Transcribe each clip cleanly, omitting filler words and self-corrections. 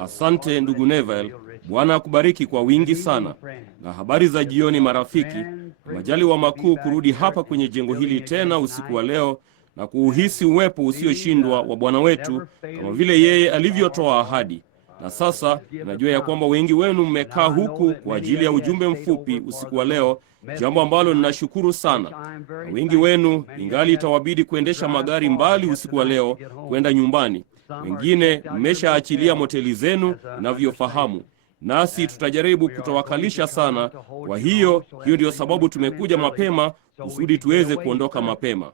Asante ndugu Neville, Bwana akubariki kwa wingi sana. Na habari za jioni marafiki, majaliwa makuu kurudi hapa kwenye jengo hili tena usiku wa leo na kuuhisi uwepo usioshindwa wa Bwana wetu kama vile yeye alivyotoa ahadi. Na sasa najua ya kwamba wengi wenu mmekaa huku kwa ajili ya ujumbe mfupi usiku wa leo, jambo ambalo ninashukuru sana. Na wengi wenu ingali itawabidi kuendesha magari mbali usiku wa leo kwenda nyumbani. Wengine mmeshaachilia moteli zenu ninavyofahamu. Nasi tutajaribu kutowakalisha sana. Kwa hiyo ndio sababu tumekuja mapema kusudi tuweze kuondoka mapema.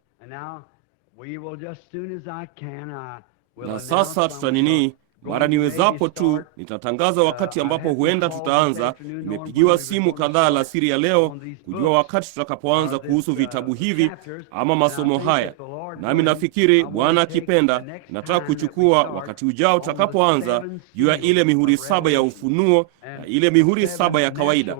Na sasa tutanini mara niwezapo tu nitatangaza wakati ambapo huenda tutaanza. Nimepigiwa simu kadhaa alasiri ya leo kujua wakati tutakapoanza kuhusu vitabu hivi ama masomo haya. Nami nafikiri Bwana akipenda nataka kuchukua wakati ujao tutakapoanza juu ya ile mihuri 7 ya ufunuo na ile mihuri 7 ya kawaida.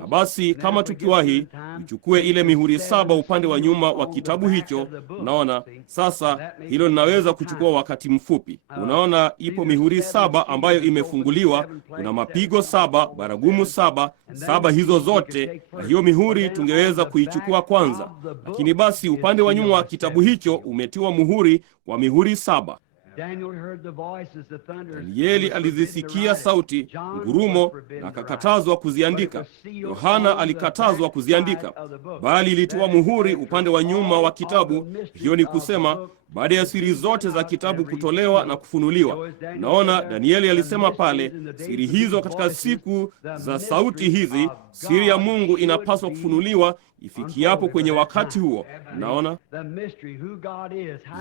Na basi kama tukiwahi tuchukue ile mihuri 7 upande wa nyuma wa kitabu hicho. Unaona, sasa hilo linaweza kuchukua wakati mfupi. Unaona, ipo mihuri 7 ambayo imefunguliwa. Kuna mapigo 7, baragumu 7, 7 hizo zote, na hiyo mihuri tungeweza kuichukua kwanza. Lakini basi upande wa nyuma wa kitabu hicho umetiwa muhuri wa mihuri 7. Danieli alizisikia sauti, ngurumo, na akakatazwa kuziandika. Yohana alikatazwa kuziandika, bali ilitoa muhuri upande wa nyuma wa kitabu. Hiyo ni kusema baada ya siri zote za kitabu kutolewa na kufunuliwa. Naona Danieli alisema pale, siri hizo katika siku za sauti hizi, siri ya Mungu inapaswa kufunuliwa ifikiapo kwenye wakati huo. Naona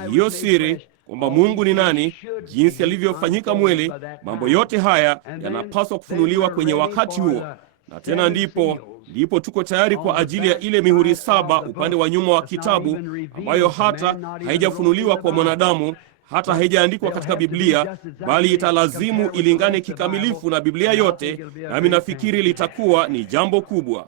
hiyo siri kwamba Mungu ni nani, jinsi alivyofanyika mwili, mambo yote haya yanapaswa kufunuliwa kwenye wakati huo. Na tena ndipo tuko tayari kwa ajili ya ile mihuri 7 upande wa nyuma wa kitabu, ambayo hata haijafunuliwa kwa mwanadamu, hata haijaandikwa katika Biblia, bali italazimu ilingane kikamilifu na Biblia yote. Nami nafikiri litakuwa ni jambo kubwa.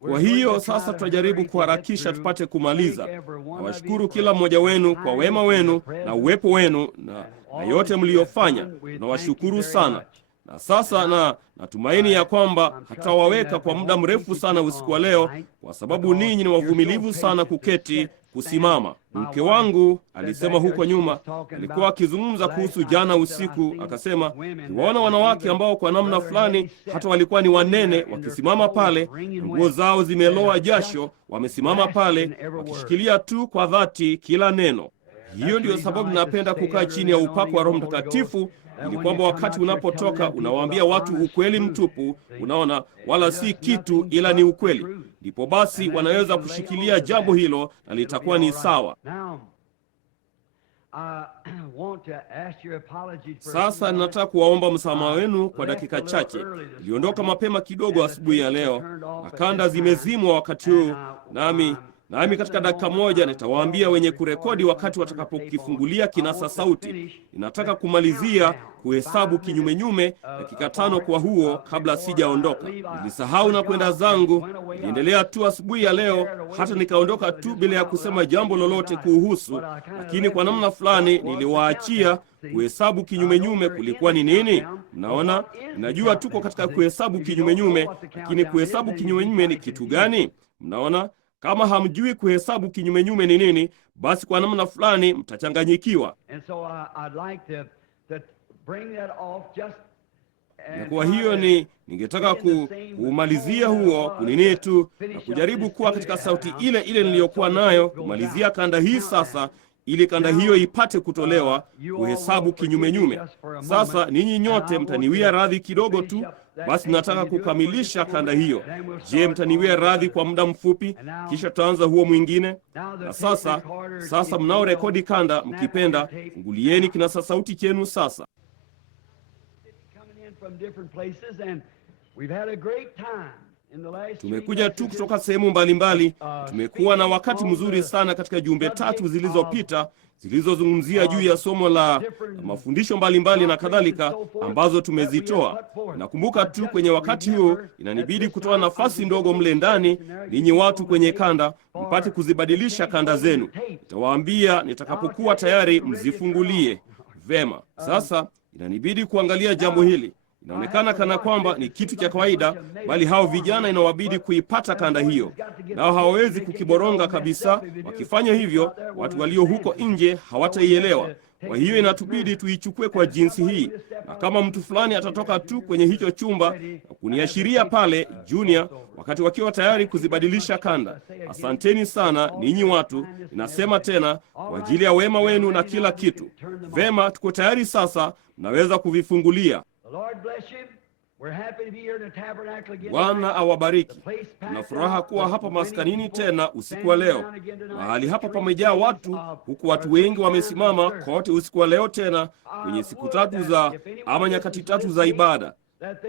Kwa hiyo sasa tutajaribu kuharakisha tupate kumaliza. Nawashukuru kila mmoja wenu kwa wema wenu na uwepo wenu na yote mliofanya. Nawashukuru sana. Na sasa natumaini ya kwamba hatawaweka kwa muda mrefu sana usiku wa leo, kwa sababu ninyi ni wavumilivu sana kuketi kusimama. Mke wangu alisema huko nyuma, alikuwa akizungumza kuhusu jana usiku, akasema, kiwaona wanawake ambao kwa namna fulani hata walikuwa ni wanene wakisimama pale, nguo zao zimeloa jasho, wamesimama pale wakishikilia tu kwa dhati kila neno. Hiyo ndiyo sababu napenda kukaa chini ya upako wa Roho Mtakatifu, ili kwamba wakati unapotoka unawaambia watu ukweli mtupu, unaona, wala si kitu ila ni ukweli. Ndipo basi wanaweza kushikilia jambo hilo na litakuwa ni sawa. Sasa nataka kuwaomba msamaha wenu kwa dakika chache. Niliondoka mapema kidogo asubuhi ya leo na kanda zimezimwa wakati huu, nami katika dakika moja nitawaambia wenye kurekodi wakati watakapokifungulia kinasa sauti. Ninataka kumalizia kuhesabu kinyumenyume dakika 5 kwa huo kabla sijaondoka. Nilisahau na kwenda zangu, niendelea tu asubuhi ya leo hata nikaondoka tu bila ya kusema jambo lolote kuhusu, lakini kwa namna fulani niliwaachia kuhesabu kinyumenyume kulikuwa ni nini. Mnaona, ninajua tuko katika kuhesabu kinyumenyume, lakini kuhesabu kinyumenyume ni kitu gani? Mnaona, kama hamjui kuhesabu kinyumenyume ni nini, basi kwa namna fulani mtachanganyikiwa. Na kwa hiyo ningetaka kumalizia huo kunini tu na kujaribu kuwa katika sauti ile ile niliyokuwa nayo kumalizia kanda hii sasa, ili kanda hiyo ipate kutolewa, kuhesabu kinyumenyume. Sasa ninyi nyote mtaniwia radhi kidogo tu, basi nataka kukamilisha kanda hiyo. Je, mtaniwia radhi kwa muda mfupi, kisha tutaanza huo mwingine? Na sasa mnao rekodi kanda, mkipenda fungulieni kinasa sauti chenu sasa. Tumekuja tu kutoka sehemu mbalimbali. Tumekuwa na wakati mzuri sana katika jumbe 3 zilizopita zilizozungumzia juu ya somo la mafundisho mbalimbali na kadhalika ambazo tumezitoa. Nakumbuka tu kwenye wakati huo inanibidi kutoa nafasi ndogo mle ndani, ninyi watu kwenye kanda mpate kuzibadilisha kanda zenu. Nitawaambia nitakapokuwa tayari mzifungulie. Vema, sasa inanibidi kuangalia jambo hili. Inaonekana kana kwamba ni kitu cha kawaida, bali hao vijana inawabidi kuipata kanda hiyo, nao hawawezi kukiboronga kabisa. Wakifanya hivyo, watu walio huko nje hawataielewa. Kwa hiyo inatubidi tuichukue kwa jinsi hii, na kama mtu fulani atatoka tu kwenye hicho chumba na kuniashiria pale Junior, wakati wakiwa tayari kuzibadilisha kanda. Asanteni sana ninyi watu, ninasema tena, kwa ajili ya wema wenu na kila kitu. Vema, tuko tayari sasa, mnaweza kuvifungulia. Bwana awabariki. Tuna furaha kuwa hapa maskanini tena usiku wa leo. Mahali hapa pamejaa watu, huku watu wengi wamesimama kote usiku wa leo tena kwenye siku tatu za ama nyakati tatu za ibada.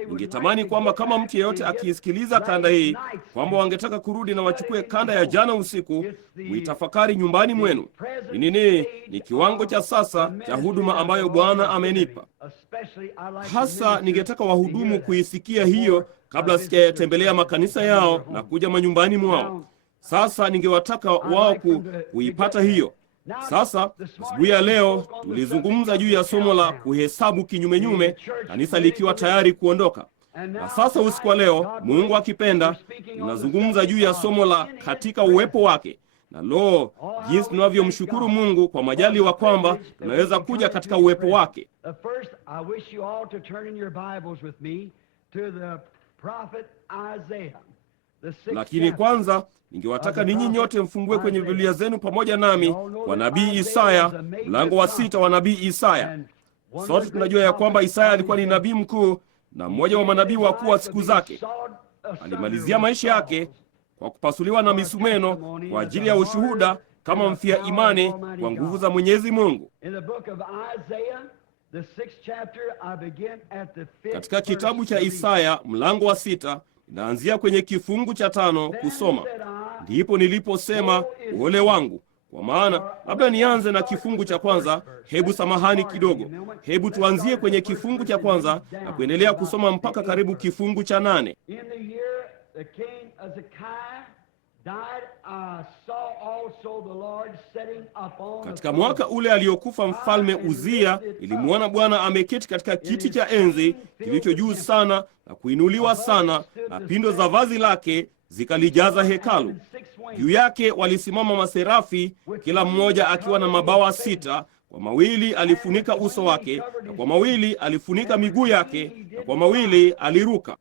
Ningetamani kwamba kama mtu yeyote akisikiliza kanda hii, kwamba wangetaka kurudi na wachukue kanda ya jana usiku, muitafakari nyumbani mwenu. Ni kiwango cha sasa cha huduma ambayo Bwana amenipa. Hasa ningetaka wahudumu kuisikia hiyo kabla sijatembelea makanisa yao na kuja manyumbani mwao. Sasa ningewataka wao kuipata hiyo. Sasa asubuhi ya leo tulizungumza juu ya somo la kuhesabu kinyumenyume, kanisa likiwa tayari kuondoka. Na sasa usiku wa leo, Mungu akipenda, tunazungumza juu ya somo la katika uwepo wake. Na jinsi tunavyomshukuru Mungu kwa majaliwa kwamba tunaweza kuja katika uwepo wake. Lakini kwanza ningewataka ninyi nyote mfungue kwenye Biblia zenu pamoja nami kwa nabii Isaya, mlango wa 6 wa nabii Isaya. Sote tunajua ya kwamba Isaya alikuwa ni nabii mkuu na mmoja wa manabii wakuu wa siku zake. Alimalizia maisha yake kwa kupasuliwa na misumeno kwa ajili ya ushuhuda kama mfia imani kwa nguvu za Mwenyezi Mungu. Katika kitabu cha Isaya mlango wa 6 naanzia kwenye kifungu cha 5 kusoma. Ndipo niliposema, ole wangu. Kwa maana, labda nianze na kifungu cha kwanza. Samahani kidogo. Hebu tuanzie kwenye kifungu cha kwanza na kuendelea kusoma mpaka karibu kifungu cha 8. Katika mwaka ule aliokufa mfalme Uzia, nilimwona Bwana ameketi katika kiti cha enzi kilicho juu sana na kuinuliwa sana, na pindo za vazi lake zikalijaza hekalu. Juu yake walisimama maserafi, kila mmoja akiwa na mabawa 6. Kwa mawili alifunika uso wake, na kwa mawili alifunika miguu yake, na kwa mawili aliruka.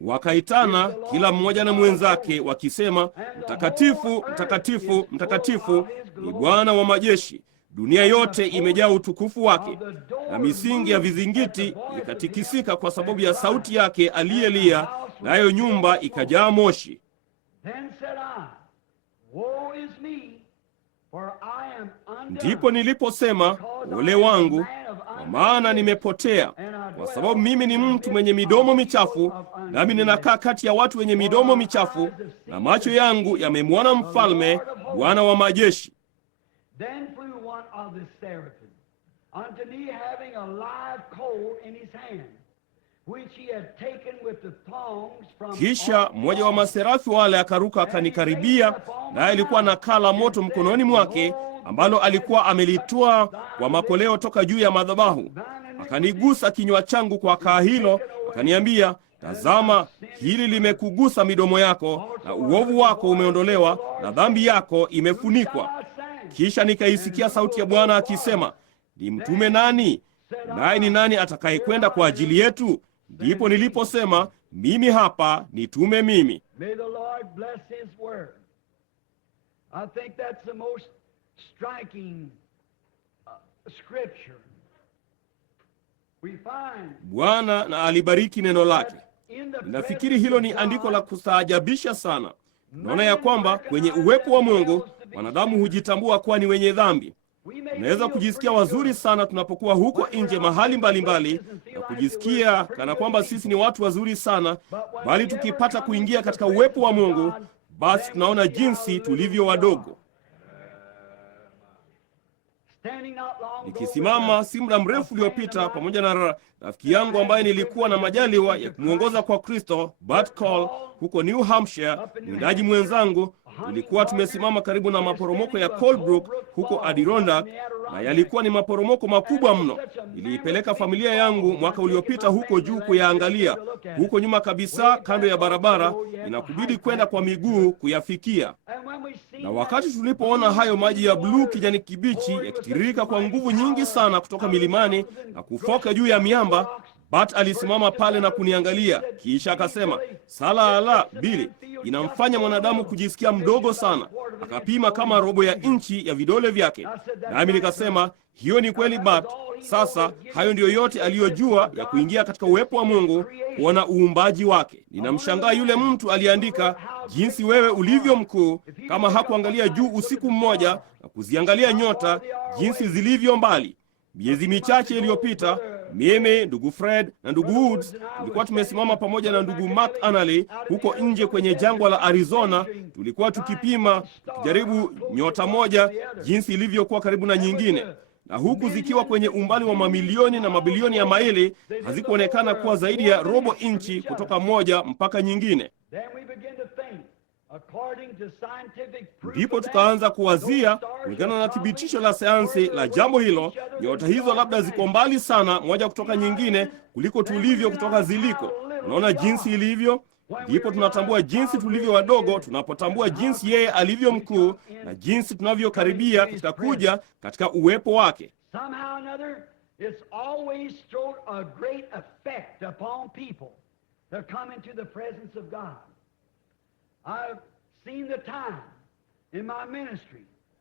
Wakaitana kila mmoja na mwenzake wakisema, mtakatifu, mtakatifu, mtakatifu ni Bwana wa majeshi, dunia yote imejaa utukufu wake. Na misingi ya vizingiti ikatikisika kwa sababu ya sauti yake aliyelia, nayo nyumba ikajaa moshi. Ndipo niliposema, ole wangu, kwa maana nimepotea, kwa sababu mimi ni mtu mwenye midomo michafu, nami ninakaa kati ya watu wenye midomo michafu, na macho yangu yamemwona Mfalme, Bwana wa majeshi. Kisha mmoja wa maserafi wale akaruka akanikaribia, naye alikuwa na kaa la moto mkononi mwake, ambalo alikuwa amelitoa kwa makoleo toka juu ya madhabahu. Akanigusa kinywa changu kwa kaa hilo, akaniambia, tazama, hili limekugusa midomo yako, na uovu wako umeondolewa, na dhambi yako imefunikwa. Kisha nikaisikia sauti ya Bwana akisema, nimtume nani? Naye ni nani atakayekwenda kwa ajili yetu? Ndipo niliposema, mimi hapa, nitume mimi. May the Lord bless his word. I think that's the most striking scripture. We find Bwana na alibariki neno lake. Ninafikiri hilo ni andiko la kustaajabisha sana. Naona ya kwamba kwenye uwepo wa Mungu wanadamu hujitambua kuwa ni wenye dhambi. Tunaweza kujisikia wazuri sana tunapokuwa huko nje mahali mbalimbali na kujisikia kana kwamba sisi ni watu wazuri sana, bali tukipata kuingia katika uwepo wa Mungu, basi tunaona jinsi tulivyo wadogo. Nikisimama si muda mrefu uliopita pamoja na rafiki yangu ambaye nilikuwa na majaliwa ya kumwongoza kwa Kristo, Bart Cole, huko New Hampshire, mwindaji mwenzangu. Tulikuwa tumesimama karibu na maporomoko ya Colebrook huko Adirondack, na yalikuwa ni maporomoko makubwa mno. Niliipeleka familia yangu mwaka uliopita huko juu kuyaangalia. Huko nyuma kabisa, kando ya barabara, inakubidi kwenda kwa miguu kuyafikia. Na wakati tulipoona hayo maji ya bluu kijani kibichi yakitiririka kwa nguvu nyingi sana kutoka milimani na kufoka juu ya miamba, Bart alisimama pale na kuniangalia, kisha akasema, "Sala ala, Billy, inamfanya mwanadamu kujisikia mdogo sana." Akapima kama robo ya inchi ya vidole vyake. Nami nikasema, "Hiyo ni kweli Bart." Sasa hayo ndiyo yote aliyojua ya kuingia katika uwepo wa Mungu, kuona uumbaji wake. Ninamshangaa yule mtu aliandika, "Jinsi wewe ulivyo mkuu," kama hakuangalia juu usiku mmoja na kuziangalia nyota jinsi zilivyo mbali. Miezi michache iliyopita, mimi, ndugu Fred na ndugu Woods tulikuwa tumesimama pamoja na ndugu Mark Anally huko nje kwenye jangwa la Arizona. Tulikuwa tukipima, tukijaribu nyota moja jinsi ilivyokuwa karibu na nyingine, na huku zikiwa kwenye umbali wa mamilioni na mabilioni ya maili, hazikuonekana kuwa zaidi ya robo inchi kutoka moja mpaka nyingine. Ndipo tukaanza kuwazia, kulingana na thibitisho la sayansi la jambo hilo, nyota hizo labda ziko mbali sana moja kutoka nyingine kuliko tulivyo kutoka ziliko. Unaona jinsi ilivyo? Ndipo tunatambua jinsi tulivyo wadogo tunapotambua jinsi yeye alivyo mkuu na jinsi tunavyokaribia katika kuja katika uwepo wake.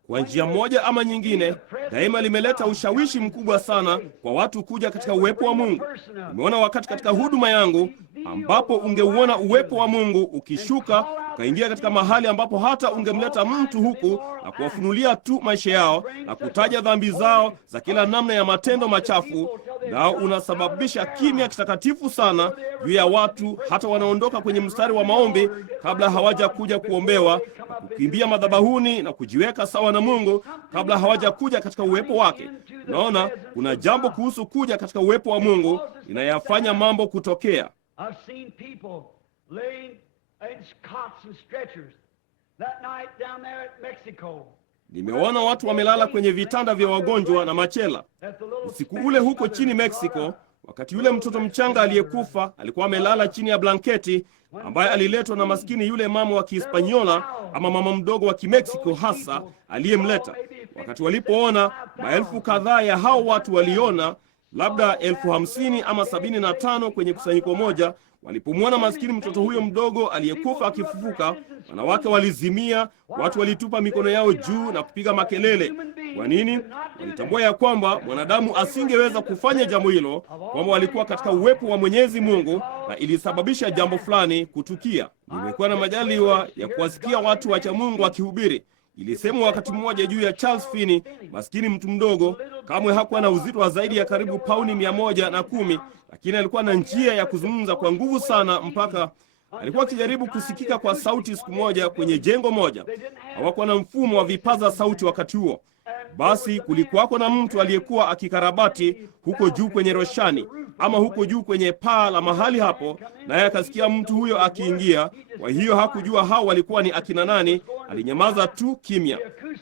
Kwa njia moja ama nyingine, daima limeleta ushawishi mkubwa sana kwa watu kuja katika uwepo wa Mungu. Nimeona wakati katika huduma yangu ambapo ungeuona uwepo wa Mungu ukishuka, ukaingia katika mahali ambapo hata ungemleta mtu huku na kuwafunulia tu maisha yao na kutaja dhambi zao za kila namna ya matendo machafu, nao unasababisha kimya kitakatifu sana juu ya watu, hata wanaondoka kwenye mstari wa maombi kabla hawaja kuja kuombewa, na kukimbia madhabahuni na kujiweka sawa na Mungu kabla hawaja kuja katika uwepo wake. Naona kuna jambo kuhusu kuja katika uwepo wa Mungu inayafanya mambo kutokea. Nimeona watu wamelala kwenye vitanda vya wagonjwa na machela usiku ule huko chini Mexico, wakati yule mtoto mchanga aliyekufa alikuwa amelala chini ya blanketi, ambaye aliletwa na maskini yule mama wa Kihispaniola ama mama mdogo wa Kimeksiko hasa aliyemleta. Wakati walipoona, maelfu kadhaa ya hao watu waliona, labda 50,000 ama 75 kwenye kusanyiko moja, walipomwona maskini mtoto huyo mdogo aliyekufa akifufuka, wanawake walizimia, watu walitupa mikono yao juu na kupiga makelele. Kwa nini? Walitambua ya kwamba mwanadamu asingeweza kufanya jambo hilo, kwamba walikuwa katika uwepo wa Mwenyezi Mungu na ilisababisha jambo fulani kutukia. Nimekuwa na majaliwa ya kuwasikia watu wacha Mungu wakihubiri. Ilisemwa wakati mmoja juu ya Charles Finney, maskini mtu mdogo, kamwe hakuwa na uzito wa zaidi ya karibu pauni 110, lakini alikuwa na njia ya kuzungumza kwa nguvu sana mpaka alikuwa akijaribu kusikika kwa sauti. Siku moja kwenye jengo moja, hawakuwa na mfumo wa vipaza sauti wakati huo. Basi kulikuwako na mtu aliyekuwa akikarabati huko juu kwenye roshani ama huko juu kwenye paa la mahali hapo, naye akasikia mtu huyo akiingia. Kwa hiyo hakujua hao walikuwa ni akina nani, alinyamaza tu kimya.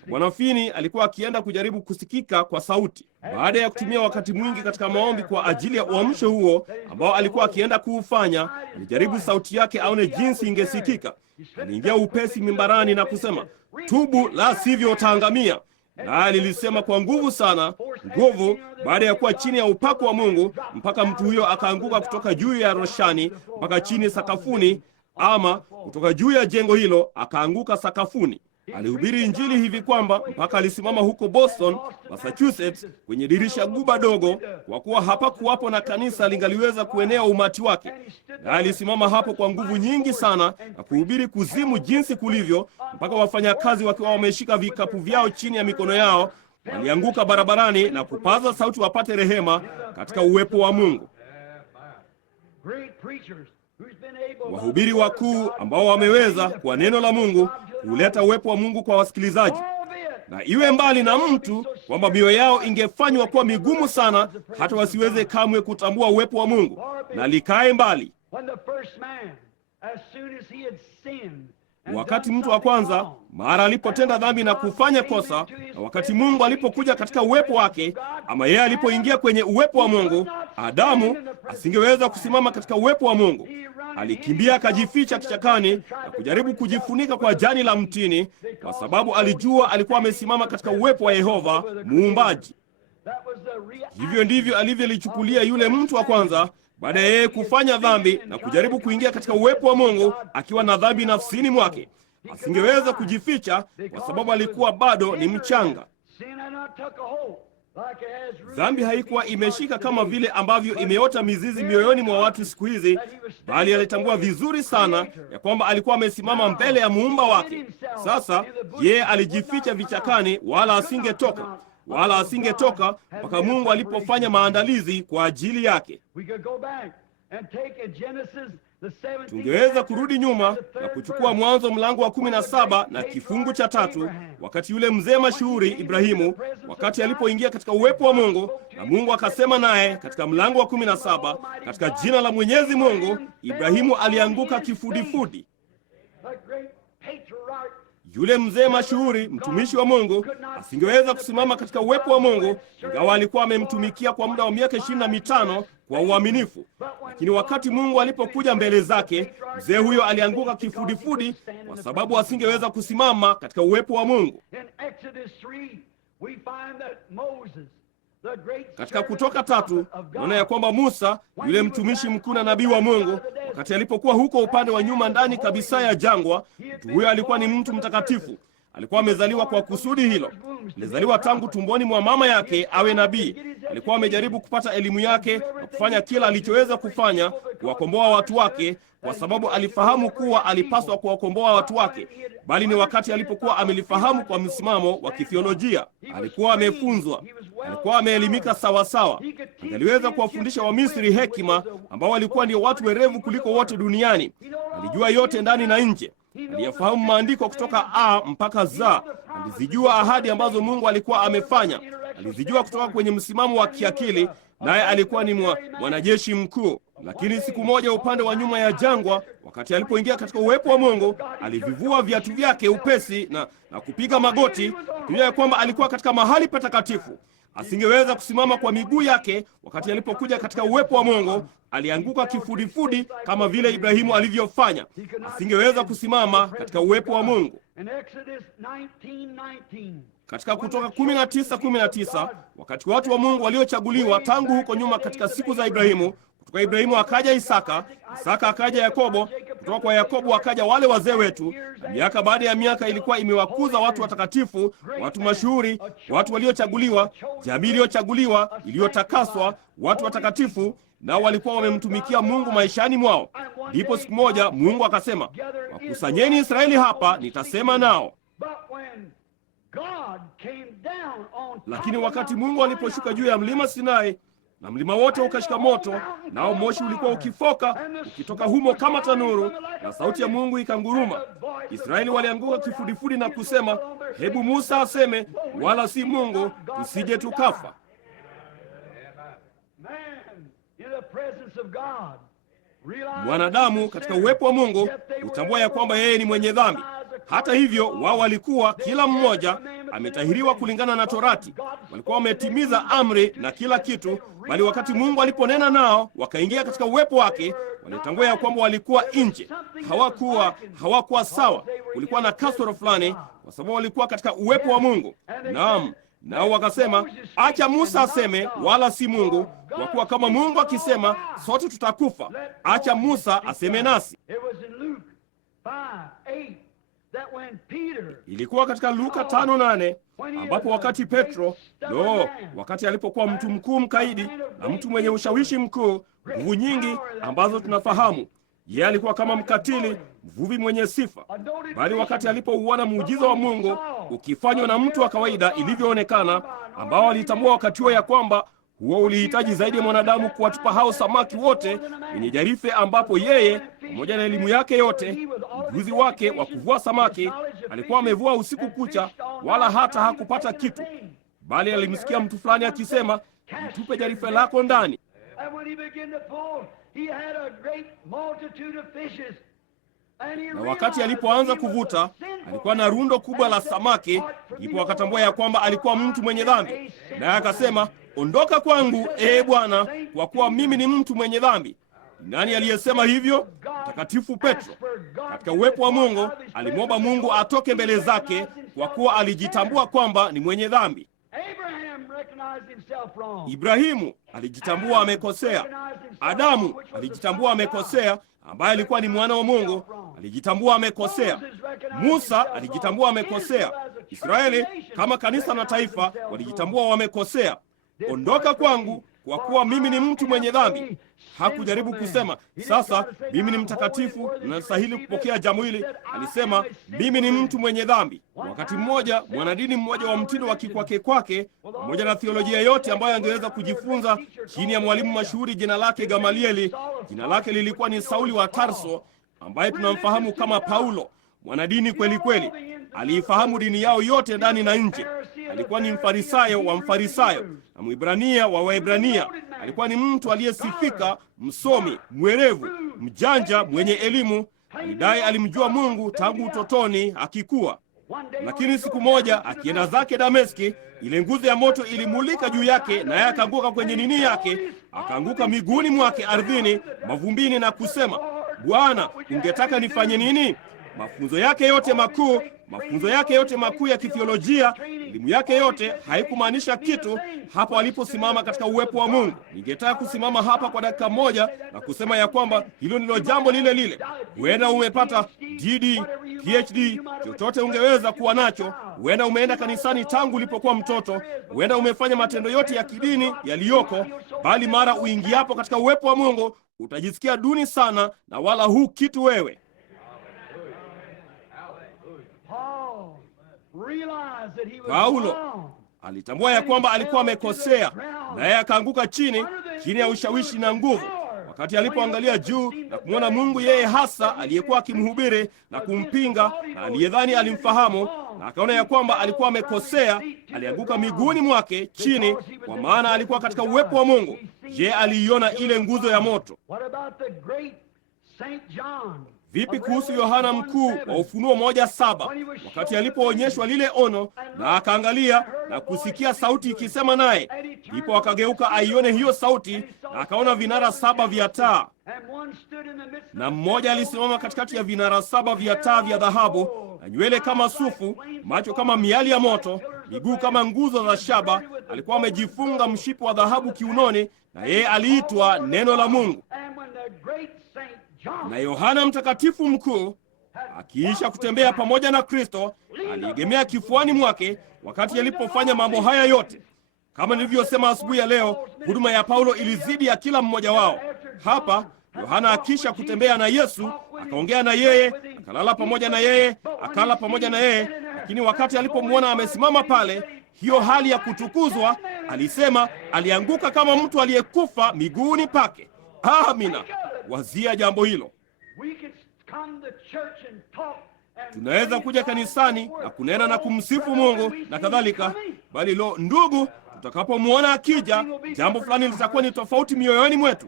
Bwana Finney alikuwa akienda kujaribu kusikika kwa sauti. Baada ya kutumia wakati mwingi katika maombi kwa ajili ya uamsho huo ambao alikuwa akienda kuufanya, alijaribu sauti yake aone jinsi ingesikika. Aliingia upesi mimbarani na kusema, "Tubu, la sivyo utaangamia." Na alilisema kwa nguvu sana, nguvu, baada ya kuwa chini ya upako wa Mungu, mpaka mtu huyo akaanguka kutoka juu ya roshani mpaka chini sakafuni, ama kutoka juu ya jengo hilo akaanguka sakafuni. Alihubiri Injili hivi kwamba mpaka alisimama huko Boston, Massachusetts, kwenye dirisha guba dogo, kwa kuwa hapakuwapo na kanisa lingaliweza kuenea umati wake. Na alisimama hapo kwa nguvu nyingi sana na kuhubiri kuzimu jinsi kulivyo, mpaka wafanyakazi wakiwa wameshika vikapu vyao chini ya mikono yao walianguka barabarani na kupaza sauti wapate rehema katika uwepo wa Mungu. Wahubiri wakuu ambao wameweza kwa neno la Mungu kuleta uwepo wa Mungu kwa wasikilizaji. na iwe mbali na mtu kwamba mioyo yao ingefanywa kuwa migumu sana hata wasiweze kamwe kutambua uwepo wa Mungu, na likae mbali. Wakati mtu wa kwanza mara alipotenda dhambi na kufanya kosa, na wakati Mungu alipokuja katika uwepo wake, ama yeye alipoingia kwenye uwepo wa Mungu, Adamu asingeweza kusimama katika uwepo wa Mungu. Alikimbia akajificha kichakani na kujaribu kujifunika kwa jani la mtini, kwa sababu alijua alikuwa amesimama katika uwepo wa Yehova Muumbaji. Hivyo ndivyo alivyolichukulia yule mtu wa kwanza baada ya yeye kufanya dhambi na kujaribu kuingia katika uwepo wa Mungu akiwa na dhambi nafsini mwake. Asingeweza kujificha kwa sababu alikuwa bado ni mchanga. Dhambi haikuwa imeshika kama vile ambavyo imeota mizizi mioyoni mwa watu siku hizi, bali alitambua vizuri sana ya kwamba alikuwa amesimama mbele ya muumba wake. Sasa yeye alijificha vichakani, wala asingetoka mpaka Mungu alipofanya maandalizi kwa ajili yake. Tungeweza kurudi nyuma na kuchukua Mwanzo mlango wa 17 na kifungu cha 3, wakati yule mzee mashuhuri Ibrahimu, wakati alipoingia katika uwepo wa Mungu na Mungu akasema naye katika mlango wa 17, katika jina la Mwenyezi Mungu, Ibrahimu alianguka kifudifudi. Yule mzee mashuhuri, mtumishi wa Mungu, asingeweza kusimama katika uwepo wa Mungu, ingawa alikuwa amemtumikia kwa muda wa miaka 25 kwa uaminifu. Lakini wakati Mungu alipokuja mbele zake, mzee huyo alianguka kifudifudi kwa sababu asingeweza kusimama katika uwepo wa Mungu. Katika Kutoka 3 naona ya kwamba Musa, yule mtumishi mkuu na nabii wa Mungu, wakati alipokuwa huko upande wa nyuma ndani kabisa ya jangwa, mtu huyo alikuwa ni mtu mtakatifu. Alikuwa amezaliwa kwa kusudi hilo. Alizaliwa tangu tumboni mwa mama yake awe nabii. Alikuwa amejaribu kupata elimu yake na kufanya kila alichoweza kufanya kuwakomboa watu wake, kwa sababu alifahamu kuwa alipaswa kuwakomboa watu wake, bali ni wakati alipokuwa amelifahamu kwa msimamo wa kithiolojia. Alikuwa amefunzwa, alikuwa ameelimika sawasawa. Angaliweza kuwafundisha Wamisri hekima ambao walikuwa ndio watu werevu kuliko wote duniani. Alijua yote ndani na nje. Aliyafahamu maandiko kutoka A mpaka Z. Alizijua ahadi ambazo Mungu alikuwa amefanya. Alizijua kutoka kwenye msimamo wa kiakili, naye alikuwa ni mwanajeshi mkuu. Lakini siku moja upande wa nyuma ya jangwa, wakati alipoingia katika uwepo wa Mungu, alivivua viatu vyake upesi na kupiga magoti, akijua ya kwamba alikuwa katika mahali patakatifu. Asingeweza kusimama kwa miguu yake wakati alipokuja katika uwepo wa Mungu. Alianguka kifudifudi kama vile Ibrahimu alivyofanya. Asingeweza kusimama katika uwepo wa Mungu. Katika Kutoka 19:19, wakati watu wa Mungu waliochaguliwa tangu huko nyuma katika siku za Ibrahimu, kutoka Ibrahimu akaja Isaka, Isaka akaja Yakobo, kutoka kwa Yakobo akaja wale wazee wetu. Miaka baada ya miaka ilikuwa imewakuza watu watakatifu, watu mashuhuri, watu waliochaguliwa, jamii iliyochaguliwa, iliyotakaswa, watu watakatifu, nao walikuwa wamemtumikia Mungu maishani mwao. Ndipo siku moja Mungu akasema, wakusanyeni Israeli hapa, nitasema nao. Lakini wakati Mungu aliposhuka juu ya mlima Sinai, na mlima wote ukashika moto, nao moshi ulikuwa ukifoka ukitoka humo kama tanuru, na sauti ya Mungu ikanguruma, Israeli walianguka kifudifudi na kusema, hebu Musa aseme, wala si Mungu, tusije tukafa. Mwanadamu katika uwepo wa Mungu hutambua ya kwamba yeye ni mwenye dhambi. Hata hivyo, wao walikuwa kila mmoja ametahiriwa kulingana na Torati. Walikuwa wametimiza amri na kila kitu, bali wakati Mungu aliponena nao wakaingia katika uwepo wake, walitambua ya kwamba walikuwa nje. Hawakuwa sawa. Kulikuwa na kasoro fulani kwa sababu walikuwa katika uwepo wa Mungu. Naam, nao wakasema, acha Musa aseme, wala si Mungu, kwa kuwa kama Mungu akisema sote tutakufa. Acha Musa aseme nasi. Ilikuwa katika Luka 5:8 ambapo wakati Petro, wakati alipokuwa mtu mkuu mkaidi na mtu mwenye ushawishi mkuu, nguvu nyingi ambazo tunafahamu, yeye alikuwa kama mkatili, mvuvi mwenye sifa, bali wakati alipouona muujiza wa Mungu ukifanywa na mtu wa kawaida ilivyoonekana, ambao alitambua wakati huo ya kwamba huo ulihitaji zaidi ya mwanadamu kuwatupa hao samaki wote kwenye jarife, ambapo yeye pamoja na elimu yake yote, ujuzi wake wa kuvua samaki, alikuwa amevua usiku kucha wala hata hakupata kitu, bali alimsikia mtu fulani akisema, "Tupe jarife lako ndani." Na wakati alipoanza kuvuta, alikuwa na rundo kubwa la samaki. Ndipo akatambua ya kwamba alikuwa mtu mwenye dhambi, naye akasema, "Ondoka kwangu, Bwana, kwa kuwa mimi ni mtu mwenye dhambi." Nani aliyesema hivyo? Mtakatifu Petro. Katika uwepo wa Mungu alimwomba Mungu atoke mbele zake, kwa kuwa alijitambua kwamba ni mwenye dhambi. Ibrahimu alijitambua amekosea. Adamu alijitambua amekosea, ambaye alikuwa ni mwana wa Mungu, alijitambua amekosea. Musa alijitambua amekosea. Israeli kama kanisa na taifa walijitambua wamekosea. Ondoka kwangu, kwa kuwa mimi ni mtu mwenye dhambi. Hakujaribu kusema, sasa mimi ni mtakatifu na nastahili kupokea jambo hili. Alisema, mimi ni mtu mwenye dhambi. Wakati mmoja, mwanadini mmoja wa mtindo wa kikwake kwake, pamoja na theolojia yote ambayo angeweza kujifunza chini ya mwalimu mashuhuri jina lake Gamalieli, jina lake lilikuwa ni Sauli wa Tarso, ambaye tunamfahamu kama Paulo. Mwanadini kweli kweli, aliifahamu dini yao yote ndani na nje. Alikuwa ni Mfarisayo wa Mfarisayo na Mwibrania wa Waebrania. Alikuwa ni mtu aliyesifika, msomi, mwerevu, mjanja, mwenye elimu. Alidai alimjua Mungu tangu utotoni akikua. Lakini siku moja akienda zake Dameski, ile nguzo ya moto ilimulika juu yake, naye akaanguka kwenye nini yake, akaanguka miguuni mwake ardhini, mavumbini, na kusema, "Bwana, ungetaka nifanye nini?" Mafunzo yake yote makuu ya kithiolojia, elimu yake yote haikumaanisha kitu hapo aliposimama katika uwepo wa Mungu. Ningetaka kusimama hapa kwa dakika moja na kusema ya kwamba hilo ndilo jambo lile lile. Huenda umepata DD, PhD, chochote ungeweza kuwa nacho. Huenda umeenda kanisani tangu ulipokuwa mtoto. Huenda umefanya matendo yote ya kidini yaliyoko, bali mara uingiapo katika uwepo wa Mungu utajisikia duni sana na wala hu kitu wewe. Paulo alitambua ya kwamba alikuwa amekosea, naye akaanguka chini ya ushawishi na nguvu. Wakati alipoangalia juu na kumwona Mungu yeye hasa aliyekuwa akimhubiri na kumpinga, na aliyedhani alimfahamu, na akaona ya kwamba alikuwa amekosea, alianguka miguuni mwake chini, kwa maana alikuwa katika uwepo wa Mungu. Je, aliiona ile nguzo ya moto? Vipi kuhusu Yohana mkuu wa Ufunuo 1:7, wakati alipoonyeshwa lile ono na akaangalia na kusikia sauti ikisema naye, ndipo akageuka aione hiyo sauti, na akaona vinara 7 vya taa, na mmoja alisimama katikati ya vinara 7 vya taa vya dhahabu, na nywele kama sufu, macho kama miali ya moto, miguu kama nguzo za shaba. Alikuwa amejifunga mshipi wa dhahabu kiunoni, na yeye aliitwa Neno la Mungu. Na Yohana mtakatifu mkuu, akiisha kutembea pamoja na Kristo, aliegemea kifuani mwake wakati alipofanya mambo haya yote. Kama nilivyosema asubuhi ya leo, huduma ya Paulo ilizidi ya kila mmoja wao. Hapa Yohana akisha kutembea na Yesu, akaongea na yeye, akalala pamoja na yeye, akala pamoja na yeye, lakini wakati alipomwona amesimama pale, hiyo hali ya kutukuzwa, alisema alianguka kama mtu aliyekufa miguuni pake. Amina. Wazia jambo hilo. Tunaweza kuja kanisani na kunena na kumsifu Mungu na kadhalika, bali ndugu, tutakapomwona akija, jambo fulani litakuwa ni tofauti mioyoni mwetu.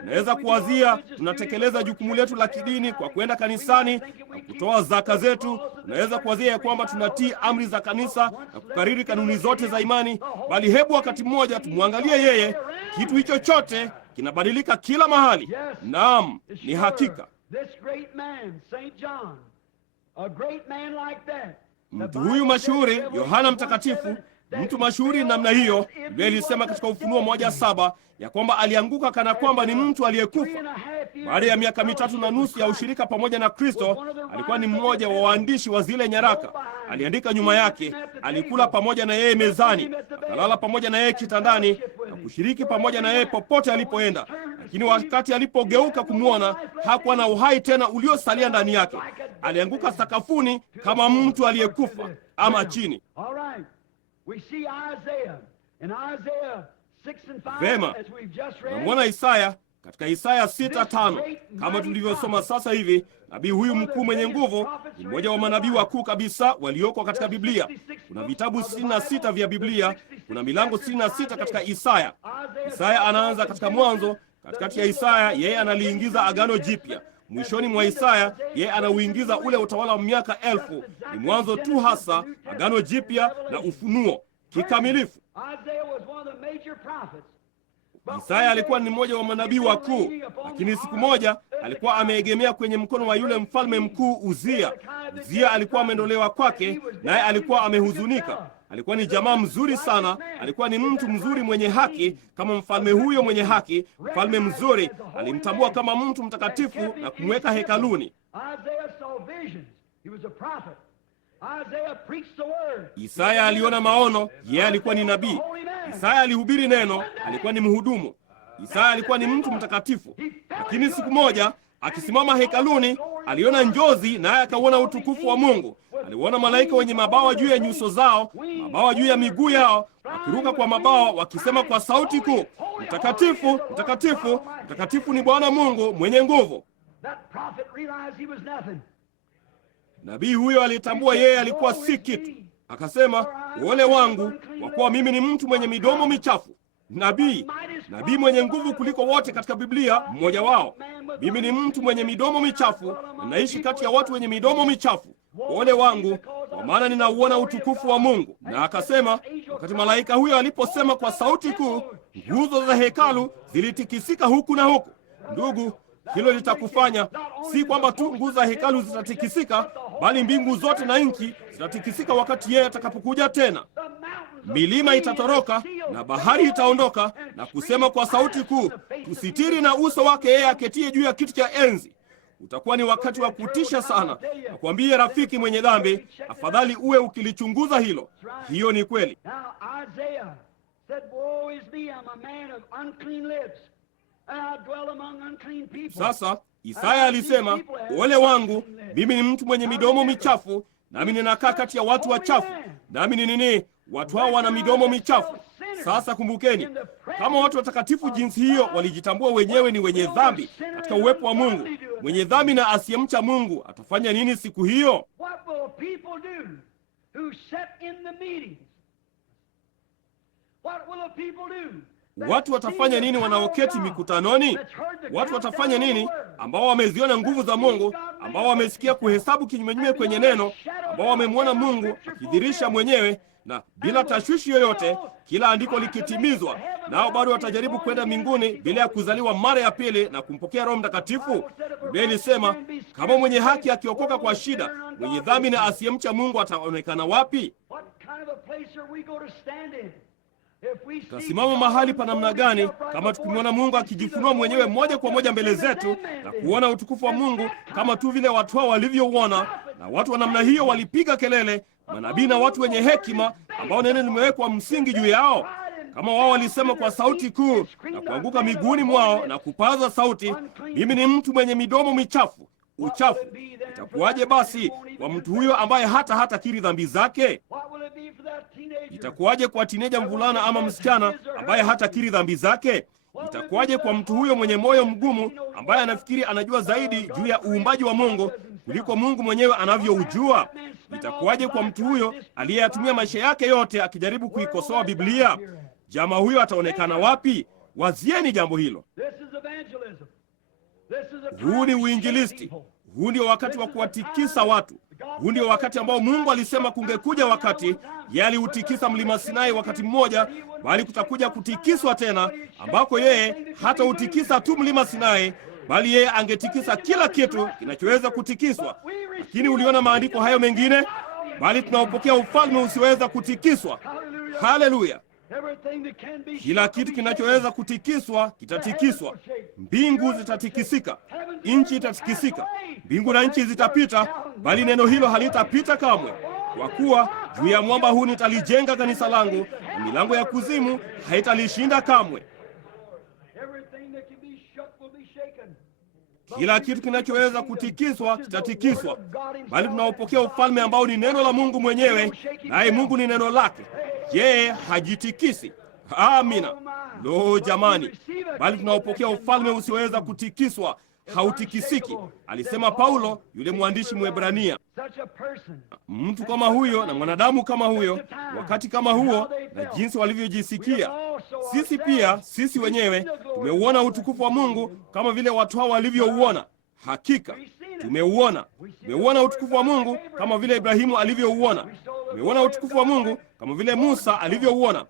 Tunaweza kuwazia tunatekeleza jukumu letu la kidini kwa kwenda kanisani na kutoa zaka zetu. Tunaweza kuwazia ya kwamba tunatii amri za kanisa na kukariri kanuni zote za imani, bali hebu wakati mmoja tumwangalie yeye. Kitu hicho chote kinabadilika kila mahali. Naam, ni hakika. Mtu huyu mashuhuri, Yohana mtakatifu, mtu mashuhuri namna hiyo, Biblia ilisema katika Ufunuo 1:7 ya kwamba alianguka kana kwamba ni mtu aliyekufa. Baada ya miaka 3.5 ya ushirika pamoja na Kristo, alikuwa ni mmoja wa waandishi wa zile nyaraka. Aliandika nyuma yake, alikula pamoja na yeye mezani, akalala pamoja na yeye kitandani, na kushiriki pamoja na yeye popote alipoenda. Lakini wakati alipogeuka kumwona, hakuwa na uhai tena uliosalia ndani yake. Alianguka sakafuni kama mtu aliyekufa, ama chini. Vema, namwona Isaya Katika Isaya 6:5 kama tulivyosoma sasa hivi, nabii huyu mkuu mwenye nguvu ni mmoja wa manabii wakuu kabisa walioko katika Biblia. Kuna vitabu 66 vya Biblia, kuna milango 66 katika Isaya. Isaya anaanza katika Mwanzo, katikati ya Isaya yeye analiingiza Agano Jipya, mwishoni mwa Isaya yeye anauingiza ule utawala wa miaka 1000. Ni mwanzo tu hasa, Agano Jipya na ufunuo kikamilifu. Isaya alikuwa ni mmoja wa manabii wakuu, lakini siku moja alikuwa ameegemea kwenye mkono wa yule mfalme mkuu Uzia. Uzia alikuwa ameondolewa kwake, naye alikuwa amehuzunika. Alikuwa ni jamaa mzuri sana, alikuwa ni mtu mzuri mwenye haki, kama mfalme huyo mwenye haki. Mfalme mzuri alimtambua kama mtu mtakatifu na kumweka hekaluni. Isaya aliona maono, yeye alikuwa ni nabii. Isaya alihubiri neno, alikuwa ni mhudumu. Isaya alikuwa ni mtu mtakatifu. Lakini siku moja akisimama hekaluni, aliona njozi, naye akauona utukufu wa Mungu. Aliona malaika wenye mabawa juu ya nyuso zao, mabawa juu ya miguu yao, wakiruka kwa mabawa, wakisema kwa sauti kuu, mtakatifu, mtakatifu, mtakatifu ni Bwana Mungu mwenye nguvu. Nabii huyo alitambua yeye alikuwa si kitu. Akasema, ole wangu, kwa kuwa mimi ni mtu mwenye midomo michafu. Nabii mwenye nguvu kuliko wote katika Biblia, mmoja wao. Mimi ni mtu mwenye midomo michafu, na naishi kati ya watu wenye midomo michafu. Ole wangu, kwa maana ninauona utukufu wa Mungu. Na akasema, wakati malaika huyo aliposema kwa sauti kuu, nguzo za hekalu zilitikisika huku na huku. Ndugu, hilo litakufanya, si kwamba tu nguzo za hekalu zitatikisika, bali mbingu zote na nchi zitatikisika wakati yeye atakapokuja tena. Milima itatoroka na bahari itaondoka, na kusema kwa sauti kuu, tusitiri na uso wake yeye aketie juu ya kiti cha enzi. Utakuwa ni wakati wa kutisha sana. Nakwambia rafiki mwenye dhambi, afadhali uwe ukilichunguza hilo. Hiyo ni kweli. Sasa Isaya alisema, ole wangu, mimi ni mtu mwenye midomo michafu, nami ninakaa kati ya watu wachafu. Nami ni nini? Watu hao wana midomo michafu. Sasa kumbukeni, kama watu watakatifu jinsi hiyo walijitambua wenyewe ni wenye dhambi katika uwepo wa Mungu, mwenye dhambi na asiyemcha Mungu atafanya nini siku hiyo? Watu watafanya nini wanaoketi mikutanoni? Watu watafanya nini ambao wameziona nguvu za Mungu, ambao wamesikia kuhesabu kinyumenyume kwenye neno, ambao wamemwona Mungu akidhihirisha mwenyewe na bila tashwishi yoyote, kila andiko likitimizwa, nao bado watajaribu kwenda mbinguni bila ya kuzaliwa mara ya pili na kumpokea Roho Mtakatifu? Biblia ilisema, kama mwenye haki akiokoka kwa shida, mwenye dhambi na asiyemcha Mungu ataonekana wapi? Tasimama mahali pa namna gani kama tukimwona Mungu akijifunua mwenyewe moja kwa moja mbele zetu na kuona utukufu wa Mungu kama tu vile watu hao walivyouona? Na watu wa namna hiyo walipiga kelele, manabii na watu wenye hekima ambao neno limewekwa msingi juu yao. Kama wao walisema kwa sauti kuu na kuanguka miguuni mwao na kupaza sauti, mimi ni mtu mwenye midomo michafu, uchafu, itakuwaje basi kwa mtu huyo ambaye hata kiri dhambi zake? Itakuwaje kwa tineja mvulana ama msichana ambaye hatakiri dhambi zake? Itakuwaje kwa mtu huyo mwenye moyo mgumu ambaye anafikiri anajua zaidi juu ya uumbaji wa Mungu kuliko Mungu mwenyewe anavyoujua? Itakuwaje kwa mtu huyo aliyeyatumia maisha yake yote akijaribu kuikosoa Biblia? Jamaa huyo ataonekana wapi? Wazieni jambo hilo. Huu ni uinjilisti. Huu ndio wakati wa kuwatikisa watu. Huu ndio wakati ambao Mungu alisema kungekuja wakati. Yeye aliutikisa mlima Sinai wakati mmoja, bali kutakuja kutikiswa tena, ambako yeye hata utikisa tu mlima Sinai, bali yeye angetikisa kila kitu kinachoweza kutikiswa. Lakini uliona maandiko hayo mengine, bali tunaopokea ufalme usiweza kutikiswa. Haleluya! Kila kitu kinachoweza kutikiswa kitatikiswa. Mbingu zitatikisika, nchi itatikisika. Mbingu na nchi zitapita, bali neno hilo halitapita kamwe. Kwa kuwa juu ya mwamba huu nitalijenga kanisa langu, na milango ya kuzimu haitalishinda kamwe. Kila kitu kinachoweza kutikiswa kitatikiswa, bali tunaopokea ufalme ambao ni neno la Mungu mwenyewe, naye Mungu ni neno lake. Yeye hajitikisi. Amina. Lo, jamani, bali tunaopokea ufalme usioweza kutikiswa, hautikisiki, alisema Paulo, yule mwandishi Mwebrania. Mtu kama huyo na mwanadamu kama huyo, wakati kama huo, na jinsi walivyojisikia. Sisi pia, sisi wenyewe tumeuona utukufu wa Mungu kama vile watu hao walivyouona. Hakika tumeuona utukufu wa Mungu kama vile Ibrahimu alivyouona. Tumeuona utukufu wa Mungu kama vile Musa alivyouona.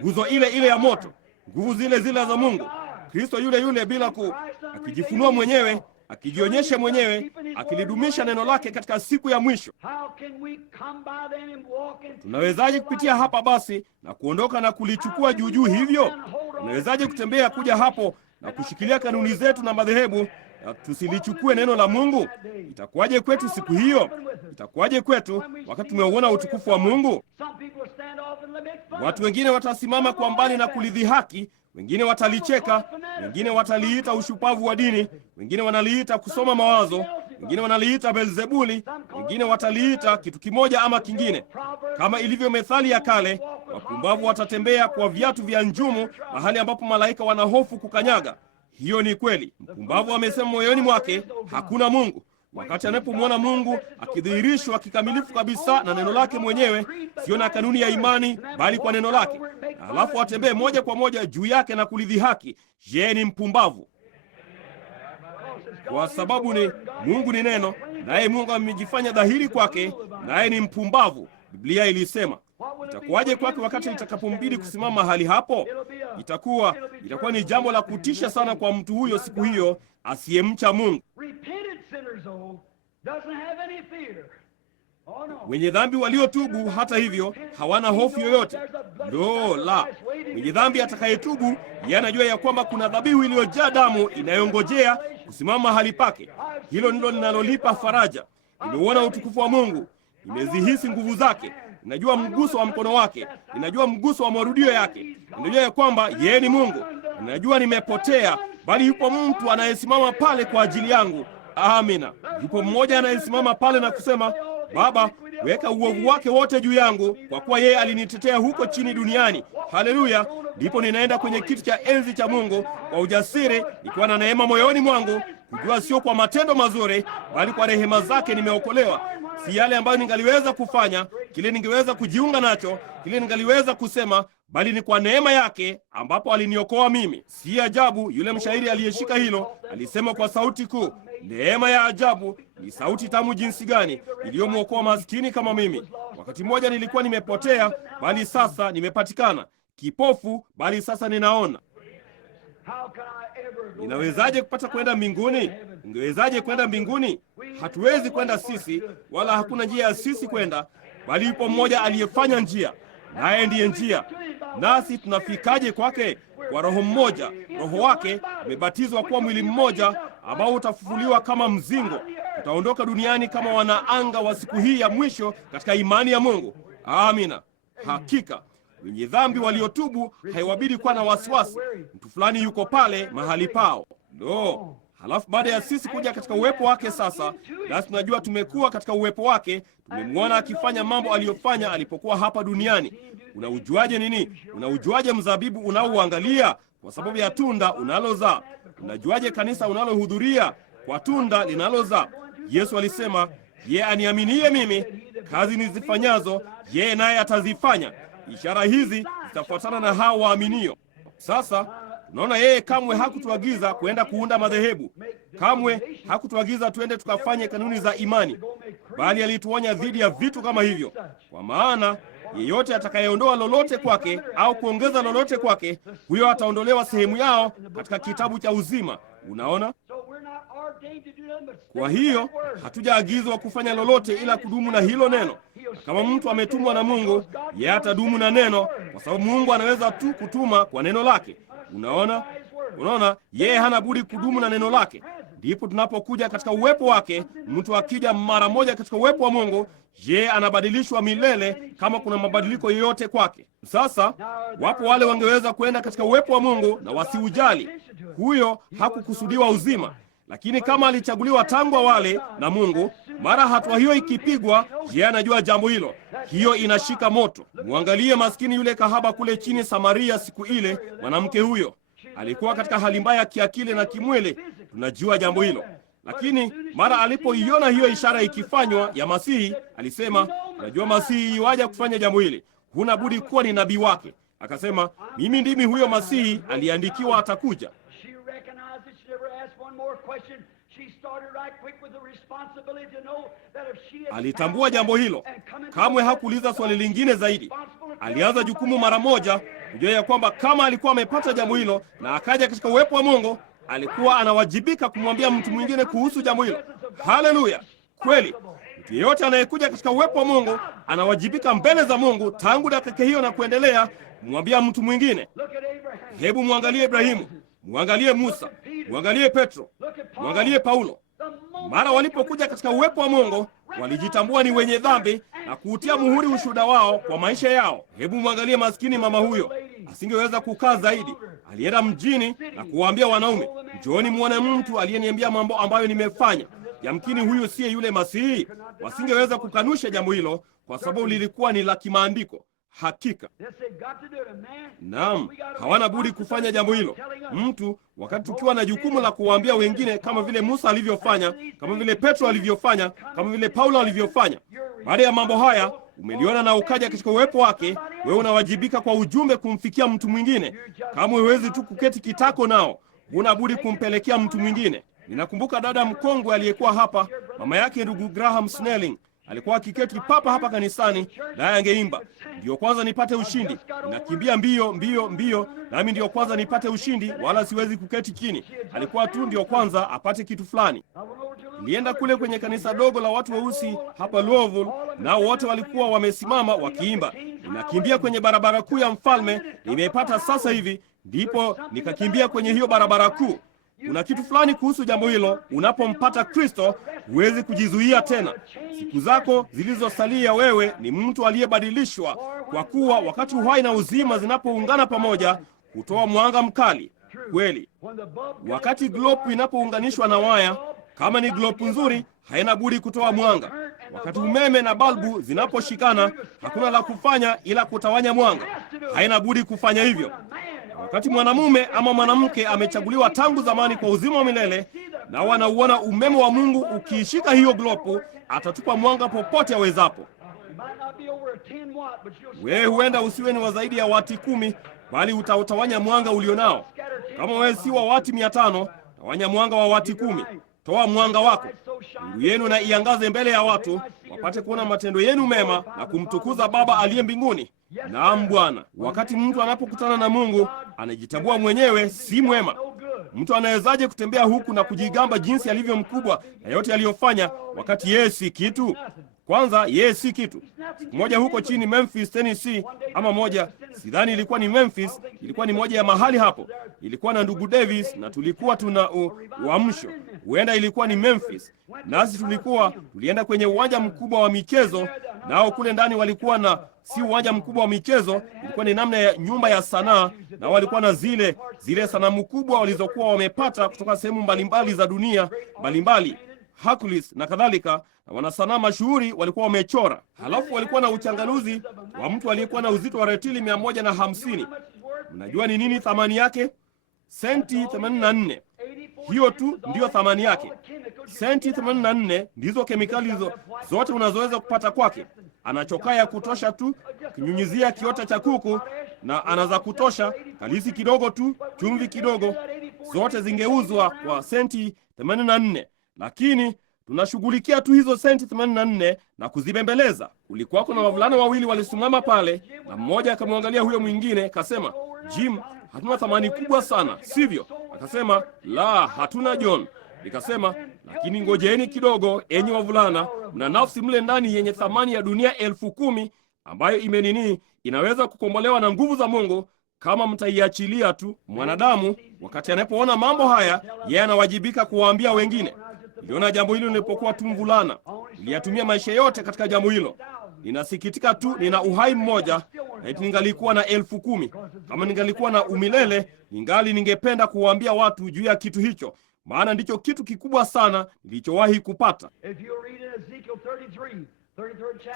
Nguzo ile ile ya moto, nguvu zile zile za Mungu, Kristo yule yule bila akijifunua mwenyewe, akijionyesha mwenyewe, akilidumisha neno lake katika siku ya mwisho. Tunawezaje kupitia hapa basi na kuondoka na kulichukua juu hivyo? Tunawezaje kutembea kuja hapo na kushikilia kanuni zetu na madhehebu na tusilichukue neno la Mungu? Itakuwaje kwetu siku hiyo? Itakuwaje kwetu wakati tumeuona utukufu wa Mungu? Watu wengine watasimama kwa mbali na kulidhihaki, wengine watalicheka, wengine wataliita ushupavu wa dini, wengine wanaliita kusoma mawazo, wengine wanaliita Beelzebuli, wengine wataliita kitu kimoja ama kingine. Kama ilivyo methali ya kale, wapumbavu watatembea kwa viatu vya njumu mahali ambapo malaika wana hofu kukanyaga. Hiyo ni kweli. Mpumbavu amesema moyoni mwake, hakuna Mungu. Wakati anapomwona Mungu akidhihirishwa kikamilifu kabisa na neno lake mwenyewe, sio na kanuni ya imani, bali kwa neno lake, na halafu atembee moja kwa moja juu yake na kulidhihaki, je, ni mpumbavu? Kwa sababu Mungu ni neno, naye Mungu amejifanya dhahiri kwake, naye ni mpumbavu. Biblia ilisema. Itakuwaje kwake wakati itakapombidi kusimama mahali hapo? Itakuwa ni jambo la kutisha sana kwa mtu huyo siku hiyo asiyemcha Mungu. Wenye dhambi waliotubu, hata hivyo, hawana hofu yoyote. La, mwenye dhambi atakayetubu, yeye anajua ya kwamba kuna dhabihu iliyojaa damu inayongojea kusimama mahali pake. Hilo ndilo linalolipa faraja. Nimeuona utukufu wa Mungu, nimezihisi nguvu zake, ninajua mguso wa mkono wake, ninajua mguso wa marudio yake, ninajua ya kwamba yeye ni Mungu. Ninajua nimepotea, bali yupo mtu anayesimama pale kwa ajili yangu. Amina. Yupo mmoja anayesimama pale na kusema, Baba, weka uovu wake wote juu yangu, kwa kuwa yeye alinitetea huko chini duniani. Haleluya! Ndipo ninaenda kwenye kiti cha enzi cha Mungu kwa ujasiri, nikiwa na neema moyoni mwangu, kujua sio kwa matendo mazuri, bali kwa rehema zake nimeokolewa. Si yale ambayo ningaliweza kufanya, kile ningeweza kujiunga nacho, kile ningaliweza kusema, bali ni kwa neema yake ambapo aliniokoa mimi. Si ajabu yule mshairi aliyeshika hilo alisema kwa sauti kuu, neema ya ajabu, ni sauti tamu jinsi gani iliyomwokoa maskini kama mimi. Wakati mmoja nilikuwa nimepotea, bali sasa nimepatikana; kipofu, bali sasa ninaona. Ninawezaje kupata kwenda mbinguni? Ungewezaje kwenda mbinguni? Hatuwezi kwenda sisi, wala hakuna njia ya sisi kwenda, bali yupo mmoja aliyefanya njia, naye ndiye njia. Nasi tunafikaje kwake? Kwa Roho mmoja. Roho wake umebatizwa kuwa mwili mmoja ambao utafufuliwa kama mzingo. Tutaondoka duniani kama wanaanga wa siku hii ya mwisho katika imani ya Mungu. Amina. Hakika wenye dhambi waliotubu haiwabidi kuwa na wasiwasi. Mtu fulani yuko pale mahali pao. Halafu baada ya sisi kuja katika uwepo wake sasa, nasi tunajua tumekuwa katika uwepo wake, tumemwona akifanya mambo aliyofanya alipokuwa hapa duniani. Unaujuaje nini? Unaujuaje mzabibu unaouangalia? Kwa sababu ya tunda unalozaa. Unajuaje kanisa unalohudhuria? Kwa tunda linalozaa. Yesu alisema, yeye aniaminie mimi, kazi nizifanyazo yeye naye atazifanya. Ishara hizi zitafuatana na hao waaminio. Sasa tunaona yeye kamwe hakutuagiza kwenda kuunda madhehebu. Kamwe hakutuagiza twende tukafanye kanuni za imani, bali alituonya dhidi ya vitu kama hivyo. Kwa maana yeyote atakayeondoa lolote kwake au kuongeza lolote kwake, huyo ataondolewa sehemu yao katika kitabu cha uzima. Unaona? Kwa hiyo hatujaagizwa kufanya lolote ila kudumu na hilo neno. Kama mtu ametumwa na Mungu, yeye atadumu na neno, kwa sababu Mungu anaweza tu kutuma kwa neno lake. Unaona, yeye hana budi kudumu na neno lake. Ndipo tunapokuja katika uwepo wake. Mtu akija mara moja katika uwepo wa Mungu, yeye anabadilishwa milele kama kuna mabadiliko yoyote kwake. Sasa wapo wale wangeweza kwenda katika uwepo wa Mungu na wasiujali. Huyo hakukusudiwa uzima. Lakini kama alichaguliwa tangu awali na Mungu, mara hatua hiyo ikipigwa, yeye anajua jambo hilo. Hiyo inashika moto. Muangalie maskini yule kahaba kule chini Samaria siku ile, mwanamke huyo. alikuwa katika hali mbaya ya kiakili na kimwili. Tunajua jambo hilo. Lakini mara alipoiona hiyo ishara ikifanywa ya Masihi, alisema, unajua Masihi waja kufanya jambo hili, huna budi kuwa ni nabii wake. Akasema, mimi ndimi huyo Masihi aliyeandikiwa atakuja. Alitambua jambo hilo. Kamwe hakuuliza swali lingine zaidi. Alianza jukumu mara moja, kujua ya kwamba kama alikuwa amepata jambo hilo na akaja katika uwepo wa Mungu, alikuwa anawajibika kumwambia mtu mwingine kuhusu jambo hilo. Haleluya! Kweli, mtu yeyote anayekuja katika uwepo wa Mungu anawajibika mbele za Mungu tangu dakika hiyo na kuendelea kumwambia mtu mwingine. Hebu muangalie Ibrahimu, muangalie Musa, muangalie Petro, muangalie Paulo. Mara walipokuja katika uwepo wa Mungu, walijitambua ni wenye dhambi na kuutia muhuri ushuhuda wao kwa maisha yao. Hebu muangalie maskini mama huyo, asingeweza kukaa zaidi. Alienda mjini na kuwaambia wanaume, njooni muone mtu aliyeniambia mambo ambayo nimefanya. Yamkini huyu siye yule Masihi. Wasingeweza kukanusha jambo hilo kwa sababu lilikuwa ni la kimaandiko. Hakika. Naam, hawana budi kufanya jambo hilo. Mtu, wakati tukiwa na jukumu la kuwaambia wengine, kama vile Musa alivyofanya, kama vile Petro alivyofanya, kama vile Paulo alivyofanya. Baada ya mambo haya, umeliona na ukaja katika uwepo wake, wewe unawajibika kwa ujumbe kumfikia mtu mwingine. Kama huwezi tu kuketi kitako nao, huna budi kumpelekea mtu mwingine. Ninakumbuka dada mkongwe aliyekuwa hapa, mama yake ndugu Graham Snelling. Alikuwa akiketi papa hapa kanisani, naye angeimba, ndio kwanza nipate ushindi. Ninakimbia mbio mbio mbio, nami ndio kwanza nipate ushindi, wala siwezi kuketi chini. Alikuwa tu ndio kwanza apate kitu fulani. Nilienda kule kwenye kanisa dogo la watu weusi hapa Louisville, nao wote walikuwa wamesimama wakiimba, ninakimbia kwenye barabara kuu ya mfalme, nimeipata sasa hivi. Ndipo nikakimbia kwenye hiyo barabara kuu. Kuna kitu fulani kuhusu jambo hilo. Unapompata Kristo, huwezi kujizuia tena. Siku zako zilizosalia wewe ni mtu aliyebadilishwa, kwa kuwa wakati uhai na uzima zinapoungana pamoja hutoa mwanga mkali. Kweli, wakati glopu inapounganishwa na waya, kama ni glopu nzuri, haina budi kutoa mwanga. Wakati umeme na balbu zinaposhikana, hakuna la kufanya ila kutawanya mwanga. Haina budi kufanya hivyo. Wakati mwanamume ama mwanamke amechaguliwa tangu zamani kwa uzima wa milele, na wanauona umeme wa Mungu ukiishika hiyo glopu, atatupa mwanga popote awezapo. Wewe huenda usiwe ni wa zaidi ya wati 10, bali utautawanya mwanga ulionao. Kama wewe si wa wati 500, tawanya mwanga wa wati 10. Toa mwanga wako. Nuru yenu na iangaze mbele ya watu, wapate kuona matendo yenu mema na kumtukuza Baba aliye mbinguni. Naam Bwana, wakati mtu anapokutana na Mungu, anajitambua mwenyewe si mwema. Mtu anawezaje kutembea huku na kujigamba jinsi alivyo mkubwa na yote aliyofanya, wakati yeye si kitu? Kwanza, yeye si kitu. Siku moja huko chini Memphis, Tennessee, ama moja, sidhani ilikuwa ni Memphis, ilikuwa ni moja ya mahali hapo. Ilikuwa na ndugu Davis na tulikuwa tuna uamsho. Huenda ilikuwa ni Memphis. Nasi tulienda kwenye uwanja mkubwa wa michezo, nao kule ndani walikuwa na si uwanja mkubwa wa michezo, ilikuwa ni namna ya nyumba ya sanaa, na walikuwa na zile sanamu kubwa walizokuwa wamepata kutoka sehemu mbalimbali za dunia mbalimbali, Hercules na kadhalika, na wanasanaa mashuhuri walikuwa wamechora. Halafu walikuwa na uchanganuzi wa mtu aliyekuwa na uzito wa ratili 150. Mnajua ni nini thamani yake? Senti 84. Hiyo tu ndiyo thamani yake. Senti 84 ndizo kemikali zote unazoweza kupata kwake. Anachokaa ya kutosha tu, kinyunyizia kiota cha kuku, na anaza kutosha, kalisi kidogo tu, chumvi kidogo, zote zingeuzwa kwa senti 84. Lakini tunashughulikia tu hizo senti 84 na kuzibembeleza. Kulikuwako na wavulana wawili walisimama pale, na mmoja akamwangalia huyo mwingine, akasema, Jim, hatuna thamani kubwa sana, sivyo? Akasema, la, hatuna John. Nikasema, lakini ngojeeni kidogo, enyi wavulana, mna nafsi mle ndani yenye thamani ya dunia 10,000 ambayo inaweza kukombolewa na nguvu za Mungu kama mtaiachilia tu. Mwanadamu wakati anapoona mambo haya, yeye anawajibika kuwaambia wengine. Niliona jambo hilo nilipokuwa tu mvulana. Niliyatumia maisha yote katika jambo hilo. Ninasikitika tu nina uhai mmoja, na eti ningalikuwa na 10,000. Kama ningalikuwa na umilele, ningependa kuwaambia watu juu ya kitu hicho, maana ndicho kitu kikubwa sana nilichowahi kupata.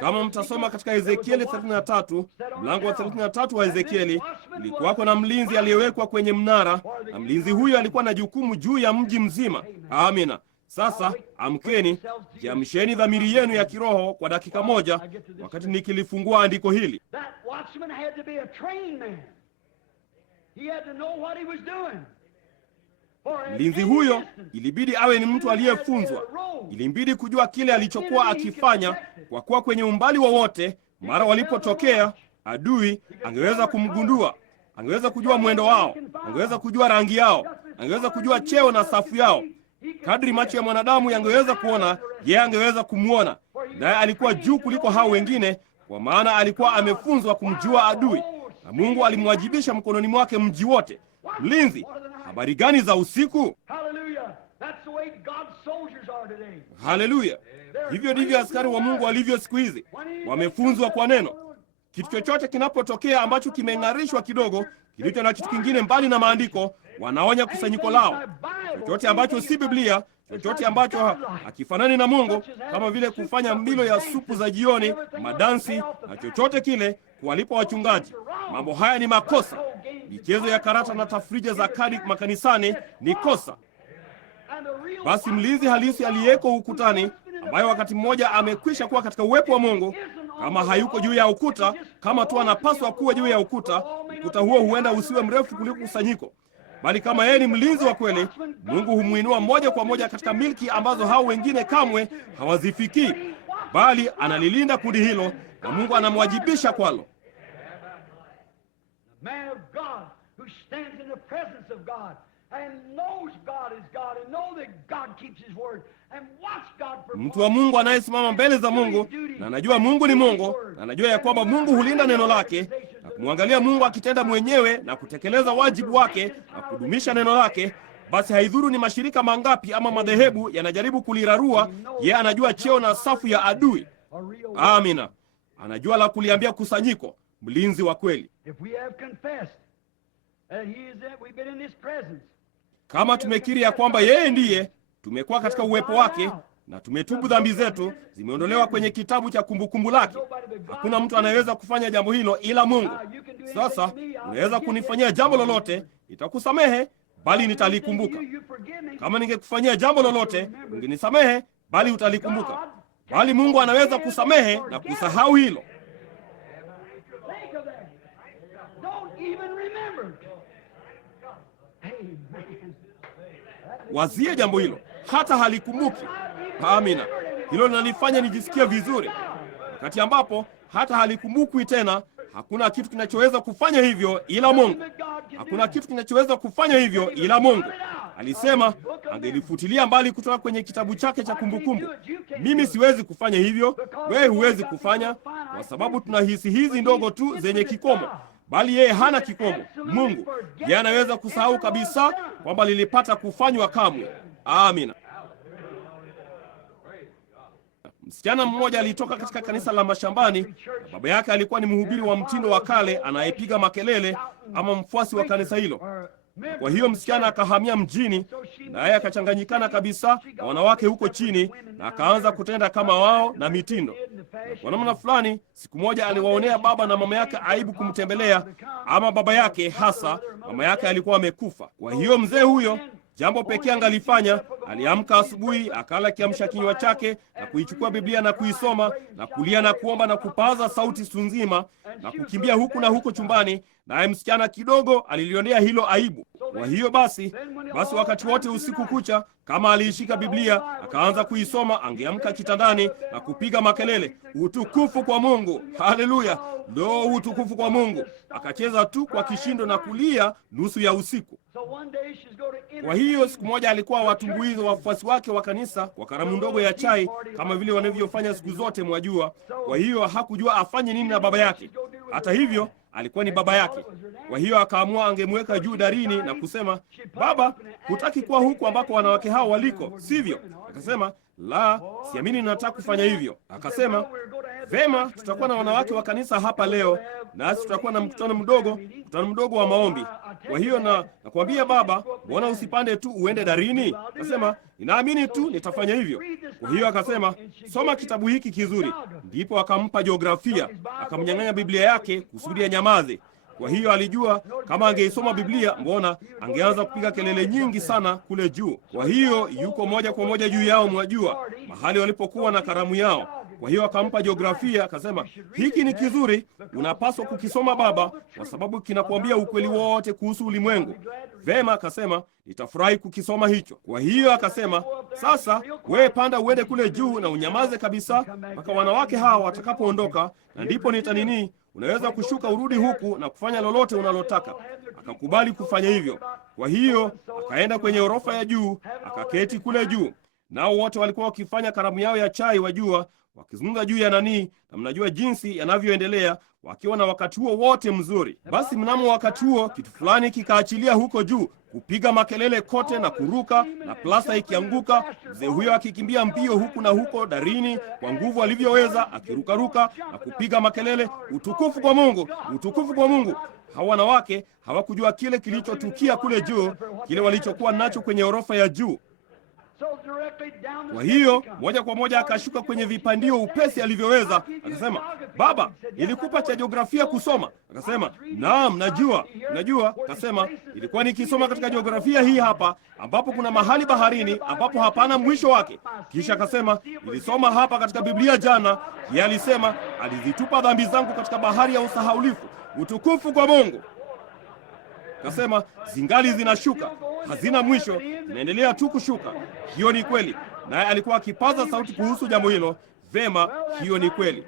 Kama mtasoma katika Ezekieli 33, mlango wa 33 wa Ezekieli, ilikuwako na mlinzi aliyewekwa kwenye mnara, na mlinzi huyo alikuwa na jukumu juu ya mji mzima. Amina. Sasa amkeni, jiamsheni dhamiri yenu ya kiroho kwa dakika moja, wakati nikilifungua andiko hili. Mlinzi huyo ilibidi awe ni mtu aliyefunzwa. Ilimbidi kujua kile alichokuwa akifanya, kwa kuwa kwenye umbali wowote, mara walipotokea adui, angeweza kumgundua, angeweza kujua mwendo wao, angeweza kujua rangi yao, angeweza kujua cheo na safu yao. Kadri macho ya mwanadamu yangeweza kuona, yeye angeweza kumwona. Naye alikuwa juu kuliko hao wengine, kwa maana alikuwa amefunzwa kumjua adui, na Mungu alimwajibisha mkononi mwake mji wote. Mlinzi, habari gani za usiku? Haleluya! Hivyo ndivyo askari wa Mungu walivyo siku hizi, wamefunzwa kwa neno. Kitu chochote kinapotokea ambacho kimeng'arishwa kidogo, kilicho na kitu kingine mbali na maandiko, wanaonya kusanyiko lao. Chochote ambacho si Biblia, chochote ambacho hakifanani na Mungu, kama vile kufanya milo ya supu za jioni, madansi na chochote kile, kuwalipa wachungaji. Mambo haya ni makosa. Michezo ya karata na tafrija za kadi makanisani ni kosa. Basi mlinzi halisi aliyeko ukutani, ambaye wakati mmoja amekwisha kuwa katika uwepo wa Mungu, kama hayuko juu ya ukuta, kama tu anapaswa kuwa juu ya ukuta, ukuta huo huenda usiwe mrefu kuliko kusanyiko. Bali kama yeye ni mlinzi wa kweli, Mungu humuinua moja kwa moja katika milki ambazo hao wengine kamwe hawazifikii, bali analilinda kundi hilo, na Mungu anamwajibisha kwalo. Mtu wa Mungu anayesimama mbele za Mungu na anajua Mungu ni Mungu, na anajua ya kwamba Mungu hulinda neno lake, na kumwangalia Mungu akitenda mwenyewe na kutekeleza wajibu wake na kudumisha neno lake, basi haidhuru ni mashirika mangapi ama madhehebu yanajaribu kulirarua, yeye anajua cheo na safu ya adui. Amina. Anajua la kuliambia kusanyiko. Mlinzi wa kweli. Kama tumekiri ya kwamba yeye ndiye, tumekuwa katika uwepo wake, na tumetubu dhambi zetu, zimeondolewa kwenye kitabu cha kumbukumbu lake. Hakuna mtu anayeweza kufanya jambo hilo ila Mungu. Sasa unaweza kunifanyia jambo lolote, nitakusamehe, bali nitalikumbuka. Kama ningekufanyia jambo lolote, ungenisamehe, bali utalikumbuka. Bali Mungu anaweza kusamehe na kusahau hilo. Wazie jambo hilo, hata halikumbuki. Amina. Hilo linanifanya nijisikie vizuri. Wakati ambapo hata halikumbukwi tena, hakuna kitu kinachoweza kufanya hivyo ila Mungu. Hakuna kitu kinachoweza kufanya hivyo ila Mungu. Alisema angelifutilia mbali kutoka kwenye kitabu chake cha kumbukumbu. Mimi siwezi kufanya hivyo, wewe huwezi kufanya, kwa sababu tuna hisi hizi ndogo tu zenye kikomo. Bali yeye hana kikomo. Mungu, yeye anaweza kusahau kabisa kwamba lilipata kufanywa kamwe. Amina. Msichana mmoja alitoka katika kanisa la mashambani, na baba yake alikuwa ni mhubiri wa mtindo wa kale anayepiga makelele, ama mfuasi wa kanisa hilo. Kwa hiyo msichana akahamia mjini, naye akachanganyikana kabisa na wanawake huko chini, na akaanza kutenda kama wao na mitindo. Na kwa namna fulani, siku moja aliwaonea baba na mama yake aibu kumtembelea, ama baba yake hasa, mama yake alikuwa amekufa. Kwa hiyo mzee huyo, jambo pekee angalifanya, aliamka asubuhi, akala kiamsha kinywa chake na kuichukua Biblia na kuisoma na kulia na kuomba na kupaza sauti siku nzima na kukimbia huku na huko chumbani, naye msichana kidogo alilionea hilo aibu. Kwa hiyo basi wakati wote usiku kucha, kama aliishika Biblia akaanza kuisoma, angeamka kitandani na kupiga makelele, utukufu kwa Mungu, haleluya, lo, utukufu kwa Mungu. Akacheza tu kwa kishindo na kulia nusu ya usiku. Kwa hiyo siku moja alikuwa watumbuiza wafuasi wake wa kanisa kwa karamu ndogo ya chai, kama vile wanavyofanya siku zote, mwajua. Kwa hiyo hakujua afanye nini na baba yake. Hata hivyo alikuwa ni baba yake. Kwa hiyo akaamua angemweka juu darini na kusema, baba, hutaki kuwa huku ambako wanawake hao waliko, sivyo? Akasema, la, siamini, nataka kufanya hivyo. Akasema, Vema, tutakuwa na wanawake wa kanisa hapa leo, nasi tutakuwa na mkutano mdogo wa maombi. Kwa hiyo nakwambia baba, mbona usipande tu uende darini? Akasema, ninaamini tu nitafanya hivyo. Kwa hiyo akasema, soma kitabu hiki kizuri. Ndipo akampa jiografia, akamnyang'anya Biblia yake kusudi anyamaze. Kwa hiyo alijua kama angeisoma Biblia, mbona angeanza kupiga kelele nyingi sana kule juu. Kwa hiyo yuko moja kwa moja juu yao, mwajua, mahali walipokuwa na karamu yao. Kwa hiyo akampa jiografia, akasema, hiki ni kizuri, unapaswa kukisoma baba, kwa sababu kinakuambia ukweli wote kuhusu ulimwengu. Vema, akasema, nitafurahi kukisoma hicho. Kwa hiyo akasema, sasa wewe panda uende kule juu na unyamaze kabisa mpaka wanawake hawa watakapoondoka, na ndipo nitanini, unaweza kushuka urudi huku na kufanya lolote unalotaka. Akakubali kufanya hivyo. Kwa hiyo akaenda kwenye orofa ya juu, akaketi kule juu. Nao wote walikuwa wakifanya karamu yao ya chai, wajua, wakizungumza juu ya nani, na mnajua jinsi yanavyoendelea, wakiwa na wakati huo wote mzuri. Basi mnamo wakati huo kitu fulani kikaachilia huko juu, kupiga makelele kote na kuruka, na plasta ikianguka, mzee huyo akikimbia mbio huku na huko darini kwa nguvu alivyoweza, akirukaruka na kupiga makelele, utukufu kwa Mungu, utukufu kwa Mungu. Hawa wanawake hawakujua kile kilichotukia kule juu, kile walichokuwa nacho kwenye orofa ya juu. Kwa hiyo moja kwa moja akashuka kwenye vipandio upesi alivyoweza. Akasema, baba, nilikupa cha jiografia kusoma. Akasema, naam, najua. Akasema, nilikuwa nikisoma katika jiografia hii hapa, ambapo kuna mahali baharini ambapo hapana mwisho wake. Kisha akasema, nilisoma hapa katika Biblia jana, yeye alisema alizitupa dhambi zangu katika bahari ya usahaulifu. Utukufu kwa Mungu. Akasema, zingali zinashuka, hazina mwisho, zinaendelea tu kushuka. Hiyo ni kweli. Naye alikuwa akipaza sauti kuhusu jambo hilo. Vema, hiyo ni kweli.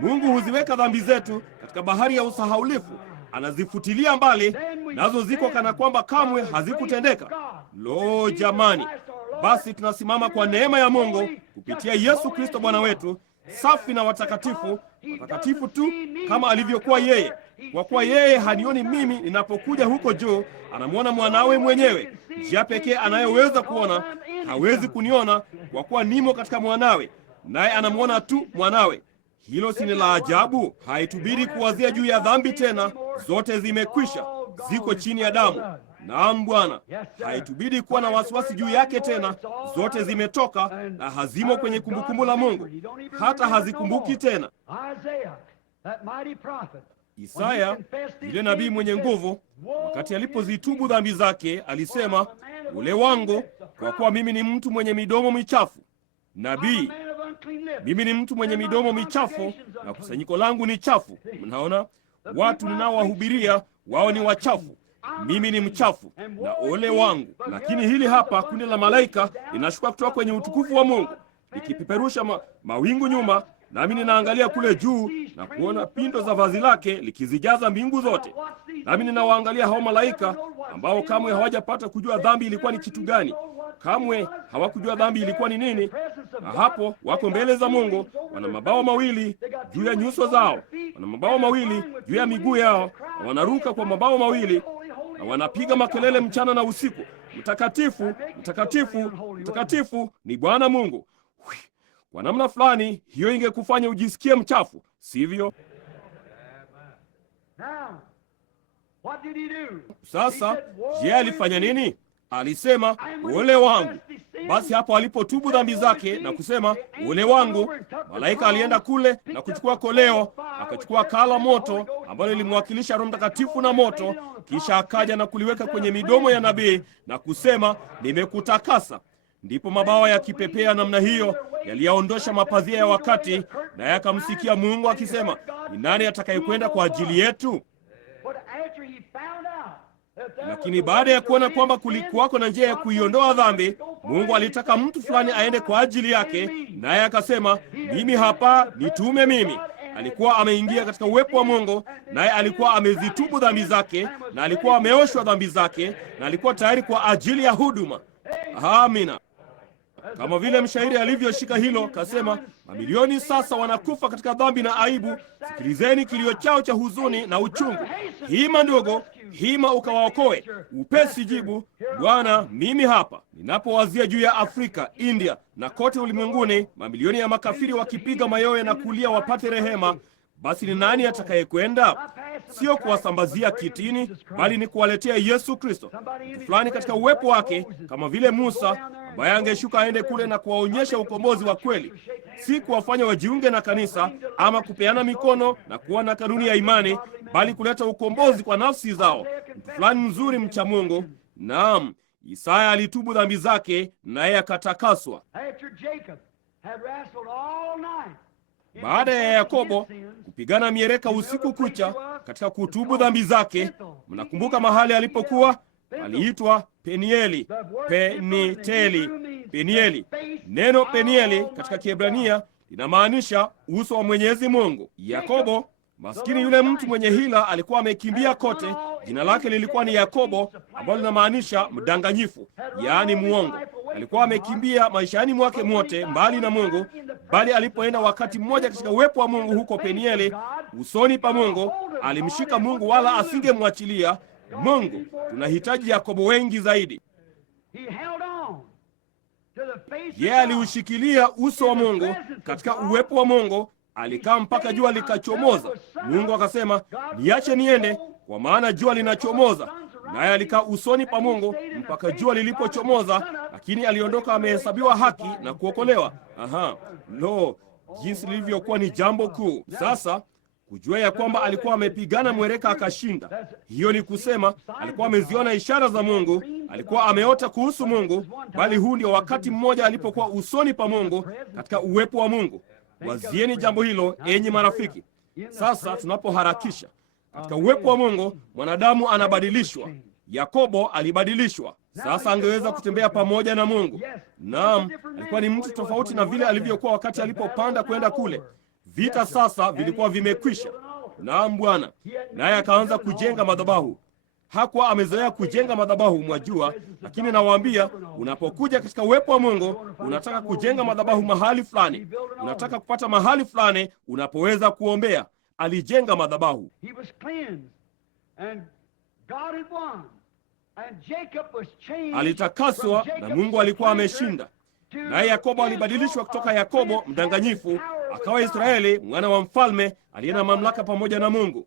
Mungu huziweka dhambi zetu katika bahari ya usahaulifu, anazifutilia mbali, nazo ziko kana kwamba kamwe hazikutendeka. Lo jamani! Basi tunasimama kwa neema ya Mungu kupitia Yesu Kristo Bwana wetu, safi na watakatifu tu kama alivyokuwa yeye. Kwa kuwa yeye hanioni mimi ninapokuja huko juu, anamwona mwanawe mwenyewe. Njia pekee anayeweza kuona, hawezi kuniona kwa kuwa nimo katika mwanawe, naye anamwona tu mwanawe. Hilo si ni la ajabu? Haitubidi kuwazia juu ya dhambi tena, zote zimekwisha, ziko chini ya damu. Naam Bwana, haitubidi kuwa na wasiwasi juu yake tena, zote zimetoka na hazimo kwenye kumbukumbu la Mungu, hata hazikumbuki tena. Isaya, yule nabii mwenye nguvu, wakati alipozitubu dhambi zake, alisema, ole wangu, kwa kuwa mimi ni mtu mwenye midomo michafu. Nabii, mimi ni mtu mwenye midomo michafu na kusanyiko langu ni chafu. Mnaona, watu ninaowahubiria wao ni wachafu. Mimi ni mchafu na ole wangu. Lakini hili hapa kundi la malaika linashuka kutoka kwenye utukufu wa Mungu, likipeperusha mawingu nyuma, nami ninaangalia kule juu na kuona pindo za vazi lake likizijaza mbingu zote. Nami ninawaangalia hao malaika ambao kamwe hawajapata kujua dhambi ilikuwa ni kitu gani. Kamwe hawakujua dhambi ilikuwa ni nini. Na hapo wako mbele za Mungu, wana mabawa mawili juu ya nyuso zao, wana mabawa mawili juu ya miguu yao, na wanaruka kwa mabawa mawili, na wanapiga makelele mchana na usiku, mtakatifu, mtakatifu, mtakatifu ni Bwana Mungu. Kwa namna fulani hiyo ingekufanya ujisikie mchafu, sivyo? Sasa je, alifanya nini? Alisema, ole wangu. Basi hapo alipotubu dhambi zake na kusema ole wangu, malaika alienda kule na kuchukua koleo, akachukua kala moto ambalo lilimwakilisha Roho Mtakatifu na moto, kisha akaja na kuliweka kwenye midomo ya nabii na kusema, nimekutakasa. Ndipo mabawa yakipepea namna hiyo yaliyaondosha mapazia ya wakati, naye akamsikia Mungu akisema, ni nani atakayekwenda kwa ajili yetu? Lakini baada ya kuona kwamba kulikuwako na njia ya kuiondoa dhambi, Mungu alitaka mtu fulani aende kwa ajili yake, naye akasema, mimi hapa, nitume mimi. Alikuwa ameingia katika uwepo wa Mungu, naye alikuwa amezitubu dhambi zake, na alikuwa ameoshwa dhambi zake, na alikuwa tayari kwa ajili ya huduma. Amina. Kama vile mshairi alivyoshika hilo, kasema, mamilioni sasa wanakufa katika dhambi na aibu. Sikilizeni kilio chao cha huzuni na uchungu. Hima ndogo, hima ukawaokoe. Upesi jibu, Bwana, mimi hapa. Ninapowazia juu ya Afrika, India na kote ulimwenguni, mamilioni ya makafiri wakipiga mayowe na kulia wapate rehema, basi ni nani atakayekwenda? Sio kuwasambazia kitini, bali ni kuwaletea Yesu Kristo, mtu fulani katika uwepo wake, kama vile Musa ambaye angeshuka aende kule na kuwaonyesha ukombozi wa kweli, si kuwafanya wajiunge na kanisa ama kupeana mikono na kuwa na kanuni ya imani, bali kuleta ukombozi kwa nafsi zao. Mtu fulani mzuri, mcha Mungu. Naam, Isaya alitubu dhambi zake, naye akatakaswa. Baada ya Yakobo kupigana mieleka usiku kucha katika kutubu dhambi zake, mnakumbuka mahali alipokuwa? Aliitwa Penieli, Peniteli, Penieli. Neno Penieli katika Kiebrania linamaanisha uso wa Mwenyezi Mungu. Yakobo, maskini yule mtu mwenye hila, alikuwa amekimbia kote. Jina lake lilikuwa ni Yakobo, ambalo linamaanisha mdanganyifu, yaani muongo. Alikuwa amekimbia maishani mwake mwote mbali na Mungu, bali alipoenda wakati mmoja katika uwepo wa Mungu huko Penieli, usoni pa Mungu, alimshika Mungu wala asingemwachilia Mungu. Tunahitaji Yakobo wengi zaidi. Yeye aliushikilia uso wa Mungu katika uwepo wa Mungu. Alikaa mpaka jua likachomoza. Mungu akasema, niache niende, kwa maana jua linachomoza. Naye alikaa usoni pa Mungu mpaka jua lilipochomoza, lakini aliondoka amehesabiwa haki na kuokolewa. Jinsi lilivyokuwa ni jambo kuu. Sasa kujua ya kwamba alikuwa amepigana mwereka akashinda, hiyo ni kusema alikuwa ameziona ishara za Mungu, alikuwa ameota kuhusu Mungu, bali huu ndio wakati mmoja alipokuwa usoni pa Mungu katika uwepo wa Mungu. Wazieni jambo hilo, enyi marafiki. Sasa tunapoharakisha katika uwepo wa Mungu, mwanadamu anabadilishwa. Yakobo alibadilishwa. Sasa angeweza kutembea pamoja na Mungu. Naam, alikuwa ni mtu tofauti na vile alivyokuwa wakati alipopanda kwenda kule. Vita sasa vilikuwa vimekwisha. Naam Bwana. Naye akaanza kujenga madhabahu. Hakuwa amezoea kujenga madhabahu, mwajua, lakini nawaambia, unapokuja katika uwepo wa Mungu, unataka kujenga madhabahu mahali fulani, unataka kupata mahali fulani unapoweza kuombea. Alijenga madhabahu. Alitakaswa na Mungu alikuwa ameshinda. Naye Yakobo alibadilishwa kutoka Yakobo mdanganyifu akawa Israeli, mwana wa mfalme aliye na mamlaka pamoja na Mungu.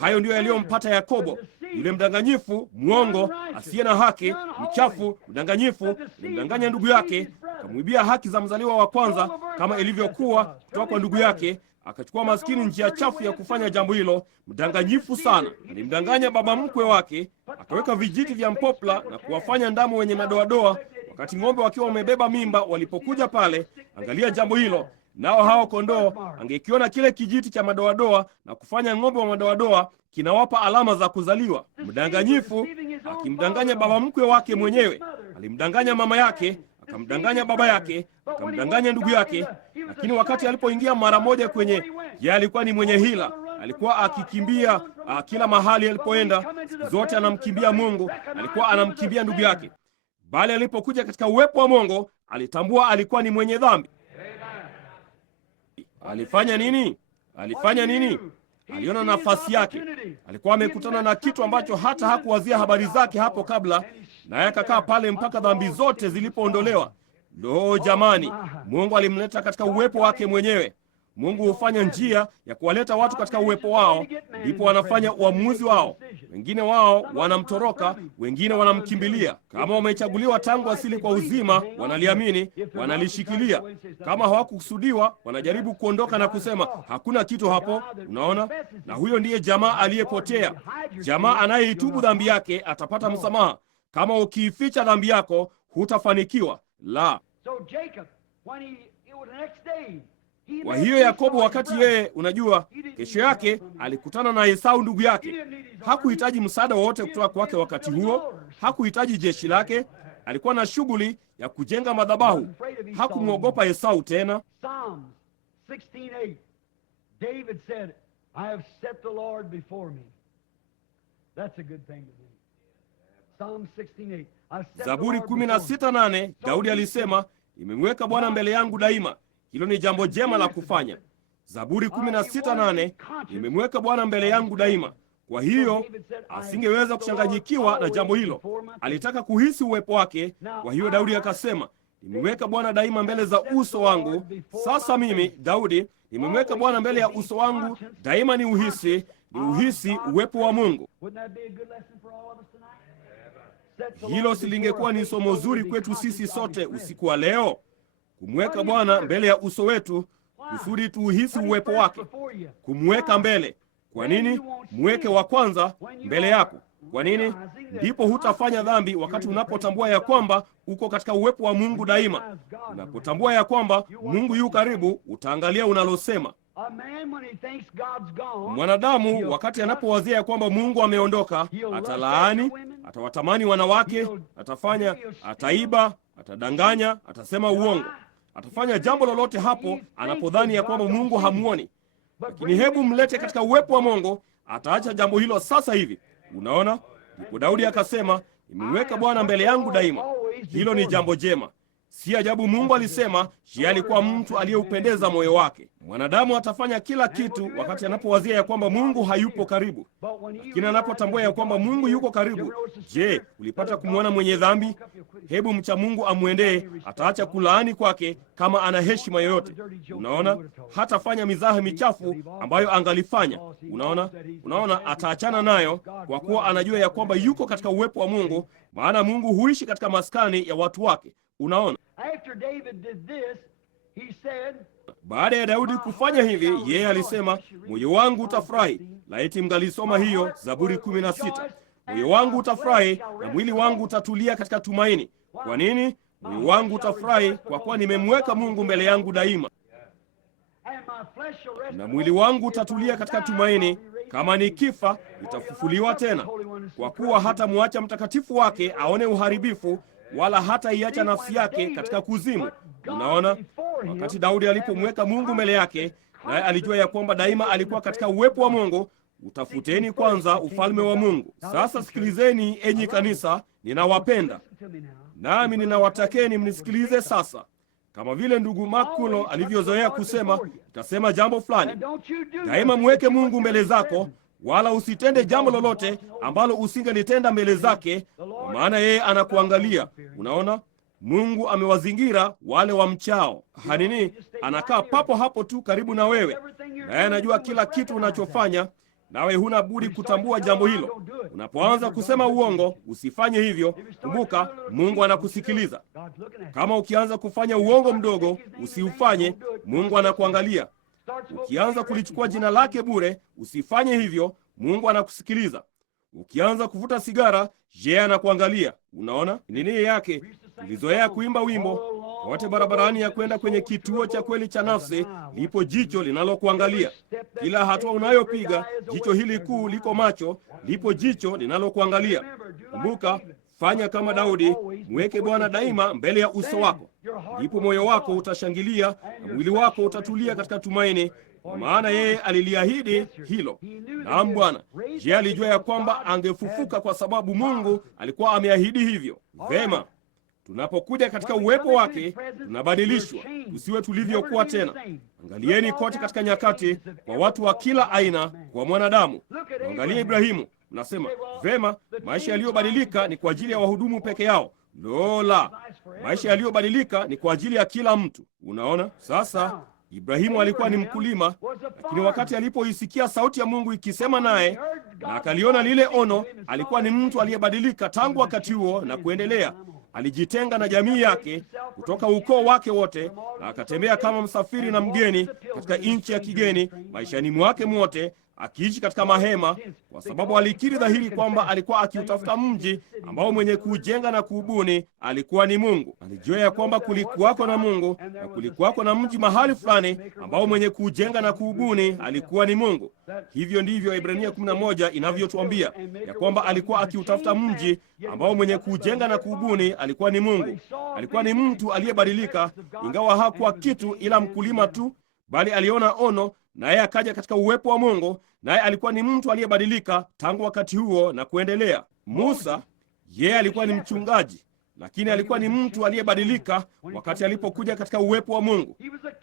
Hayo ndiyo yaliyompata Yakobo, yule mdanganyifu, mwongo, asiye na haki, mchafu, mdanganyifu. Alimdanganya ndugu yake, akamwibia haki za mzaliwa wa kwanza kama ilivyokuwa kutoka kwa ndugu yake. Akachukua maskini njia chafu ya kufanya jambo hilo, mdanganyifu sana. Alimdanganya baba mkwe wake, akaweka vijiti vya mpopla na kuwafanya ndama wenye madoadoa, wakati ng'ombe wakiwa wamebeba mimba walipokuja pale. Angalia jambo hilo. Nao hao kondoo angekiona kile kijiti cha madoadoa na kufanya ng'ombe wa madoadoa kinawapa alama za kuzaliwa. Mdanganyifu akimdanganya baba mkwe wake mwenyewe. Alimdanganya mama yake, akamdanganya baba yake, akamdanganya ndugu yake. Lakini wakati alipoingia mara moja kwenye, yeye alikuwa ni mwenye hila. Alikuwa akikimbia kila mahali alipoenda, siku zote anamkimbia Mungu, alikuwa anamkimbia ndugu yake. Bali alipokuja katika uwepo wa Mungu, alitambua alikuwa ni mwenye dhambi. Alifanya nini? Aliona nafasi yake. Alikuwa amekutana na kitu ambacho hata hakuwazia habari zake hapo kabla, naye akakaa pale mpaka dhambi zote zilipoondolewa. Jamani, Mungu alimleta katika uwepo wake mwenyewe. Mungu hufanya njia ya kuwaleta watu katika uwepo wao, ndipo wanafanya uamuzi wao. Wengine wao wanamtoroka, wengine wanamkimbilia. Kama wamechaguliwa tangu asili kwa uzima, wanaliamini, wanalishikilia. Kama hawakukusudiwa, wanajaribu kuondoka na kusema hakuna kitu hapo. Unaona? Na huyo ndiye jamaa aliyepotea. Jamaa anayeitubu dhambi yake atapata msamaha. Kama ukiificha dhambi yako, hutafanikiwa. La. Kwa hiyo Yakobo, wakati yeye, unajua, kesho yake alikutana na Esau ndugu yake. Hakuhitaji msaada wowote kutoka kwake wakati huo. Hakuhitaji jeshi lake. Alikuwa na shughuli ya kujenga madhabahu. Hakumwogopa Esau tena. David said, I have set the Lord before me. That's a good thing to do. Psalm 16:8. Zaburi 16:8, Daudi alisema, nimemweka Bwana mbele yangu daima. Hilo ni jambo jema la kufanya. Zaburi 16:8, nimemweka Bwana mbele yangu daima. Kwa hiyo asingeweza kuchanganyikiwa na jambo hilo. Alitaka kuhisi uwepo wake. Kwa hiyo Daudi akasema, nimeweka Bwana daima mbele za uso wangu. Sasa mimi Daudi nimemweka Bwana mbele ya uso wangu daima, ni uhisi uwepo wa Mungu. Hilo silingekuwa ni somo zuri kwetu sisi sote usiku wa leo, kumweka Bwana mbele ya uso wetu kusudi tuuhisi uwepo wake, kumweka mbele. Kwa nini? Mweke wa kwanza mbele yako. Kwa nini? Ndipo hutafanya dhambi wakati unapotambua ya kwamba uko katika uwepo wa Mungu daima. Unapotambua ya kwamba Mungu yu karibu, utaangalia unalosema. Mwanadamu wakati anapowazia ya kwamba Mungu ameondoka, atalaani, atawatamani wanawake, ataiba, atadanganya, atasema uongo, atafanya jambo lolote hapo anapodhani ya kwamba Mungu hamuoni. Lakini hebu mlete katika uwepo wa Mungu, ataacha jambo hilo sasa hivi. Unaona? Ndipo Daudi akasema, nimemweka Bwana mbele yangu daima. Hilo ni jambo jema. Si ajabu Mungu alisema yeye alikuwa mtu aliyeupendeza moyo wake. Mwanadamu atafanya kila kitu wakati anapowazia ya kwamba Mungu hayupo karibu. Lakini anapotambua ya kwamba Mungu yuko karibu, je, ulipata kumwona mwenye dhambi? Hebu mcha Mungu amwendee, ataacha kulaani kwake kama ana heshima yoyote. Unaona? Hatafanya mizaha michafu ambayo angalifanya. Unaona, ataachana nayo kwa kuwa anajua ya kwamba yuko katika uwepo wa Mungu, maana Mungu huishi katika maskani ya watu wake. Unaona? Baada ya Daudi kufanya hivi, yeye alisema, moyo wangu utafurahi. Laiti mngalisoma hiyo Zaburi 16. Moyo wangu utafurahi na mwili wangu utatulia katika tumaini. Kwa nini? Moyo wangu utafurahi kwa kuwa nimemweka Mungu mbele yangu daima, na mwili wangu utatulia katika tumaini. Kama nikifa, nitafufuliwa tena, kwa kuwa hatamwacha mtakatifu wake aone uharibifu, wala hataiacha nafsi yake katika kuzimu. Unaona, wakati Daudi alipomweka Mungu mbele yake, naye alijua ya kwamba daima alikuwa katika uwepo wa Mungu. Utafuteni kwanza ufalme wa Mungu. Sasa sikilizeni, enyi kanisa, ninawapenda nami ninawatakeni mnisikilize sasa. Kama vile ndugu Makulo alivyozoea kusema, nitasema jambo fulani. Daima mweke Mungu mbele zako, wala usitende jambo lolote ambalo usingelitenda mbele zake, kwa maana yeye anakuangalia. Unaona, Mungu amewazingira wale wamchao. Anakaa papo hapo tu karibu na wewe, naye anajua kila kitu unachofanya, nawe huna budi kutambua jambo hilo. Unapoanza kusema uongo, usifanye hivyo. Kumbuka, Mungu anakusikiliza. Kama ukianza kufanya uongo mdogo, usiufanye. Mungu anakuangalia. Ukianza kulichukua jina lake bure, usifanye hivyo. Mungu anakusikiliza. Ukianza kuvuta sigara, yeye anakuangalia. Unaona nini yake? Tulizoea kuimba wimbo wote barabarani ya kwenda kwenye kituo cha kweli cha nafsi, lipo jicho linalokuangalia. Kila hatua unayopiga, jicho hili kuu liko macho, lipo jicho linalokuangalia. Kumbuka, fanya kama Daudi, mweke Bwana daima mbele ya uso wako. Ndipo moyo wako utashangilia na mwili wako utatulia katika tumaini, kwa maana yeye aliliahidi hilo. Naam Bwana, yeye alijua ya kwamba angefufuka kwa sababu Mungu alikuwa ameahidi hivyo. Vema, tunapokuja katika uwepo wake, tunabadilishwa tusiwe tulivyokuwa tena. Angalieni kote katika nyakati, kwa watu wa kila aina, kwa mwanadamu. Angalia Ibrahimu. Mnasema, vema, maisha yaliyobadilika ni kwa ajili ya wahudumu peke yao. Lola, maisha yaliyobadilika ni kwa ajili ya kila mtu. Unaona? Sasa Ibrahimu alikuwa ni mkulima, lakini wakati alipoisikia sauti ya Mungu ikisema naye na akaliona lile ono, alikuwa ni mtu aliyebadilika tangu wakati huo na kuendelea. Alijitenga na jamii yake, kutoka ukoo wake wote, na akatembea kama msafiri na mgeni katika nchi ya kigeni maishani mwake mwote, akiishi katika mahema, kwa sababu alikiri dhahiri kwamba alikuwa akiutafuta mji ambao mwenye kuujenga na kuubuni alikuwa ni Mungu. Alijua ya kwamba kulikuwako na Mungu na kulikuwako na mji mahali fulani ambao mwenye kuujenga na kuubuni alikuwa ni Mungu. Hivyo ndivyo Ibrania 11 inavyotuambia ya kwamba alikuwa akiutafuta mji ambao mwenye kuujenga na kuubuni alikuwa ni Mungu. Alikuwa ni mtu aliyebadilika, ingawa hakuwa kitu ila mkulima tu, bali aliona ono, naye akaja katika uwepo wa Mungu, naye alikuwa ni mtu aliyebadilika tangu wakati huo na kuendelea. Musa, yeye alikuwa ni mchungaji, lakini alikuwa ni mtu aliyebadilika wakati alipokuja katika uwepo wa Mungu.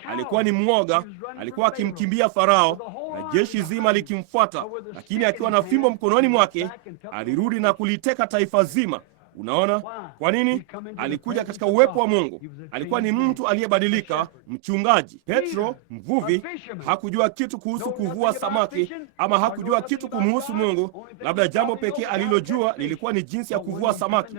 Alikuwa ni mwoga, alikuwa akimkimbia Farao na jeshi zima likimfuata, lakini akiwa na fimbo mkononi mwake alirudi na kuliteka taifa zima. Unaona kwa nini? Alikuja katika uwepo wa Mungu. Alikuwa ni mtu aliyebadilika, mchungaji. Petro, mvuvi, hakujua kitu kuhusu kuvua samaki, ama hakujua kitu kumhusu Mungu. Labda jambo pekee alilojua lilikuwa ni jinsi ya kuvua samaki.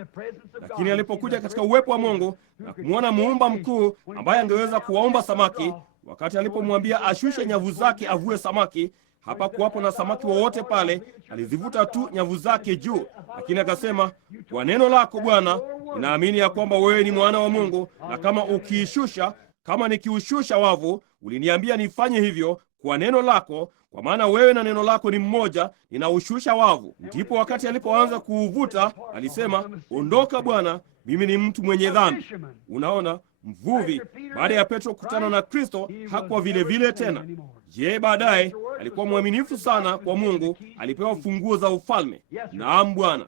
Lakini alipokuja katika uwepo wa Mungu na kumwona muumba mkuu ambaye angeweza kuwaumba samaki, wakati alipomwambia ashushe nyavu zake avue samaki, hapakuwapo na samaki wowote pale. Alizivuta tu nyavu zake juu, lakini akasema, kwa neno lako Bwana, ninaamini ya kwamba wewe ni mwana wa Mungu, na kama ukiishusha, kama nikiushusha wavu, uliniambia nifanye hivyo kwa neno lako, kwa maana wewe na neno lako ni mmoja, ninaushusha wavu. Ndipo wakati alipoanza kuuvuta, alisema, ondoka Bwana, mimi ni mtu mwenye dhambi. Unaona, mvuvi baada ya Petro kukutana na Kristo hakuwa vile vile tena. Je, baadaye alikuwa mwaminifu sana kwa Mungu, alipewa funguo za ufalme. Naam Bwana.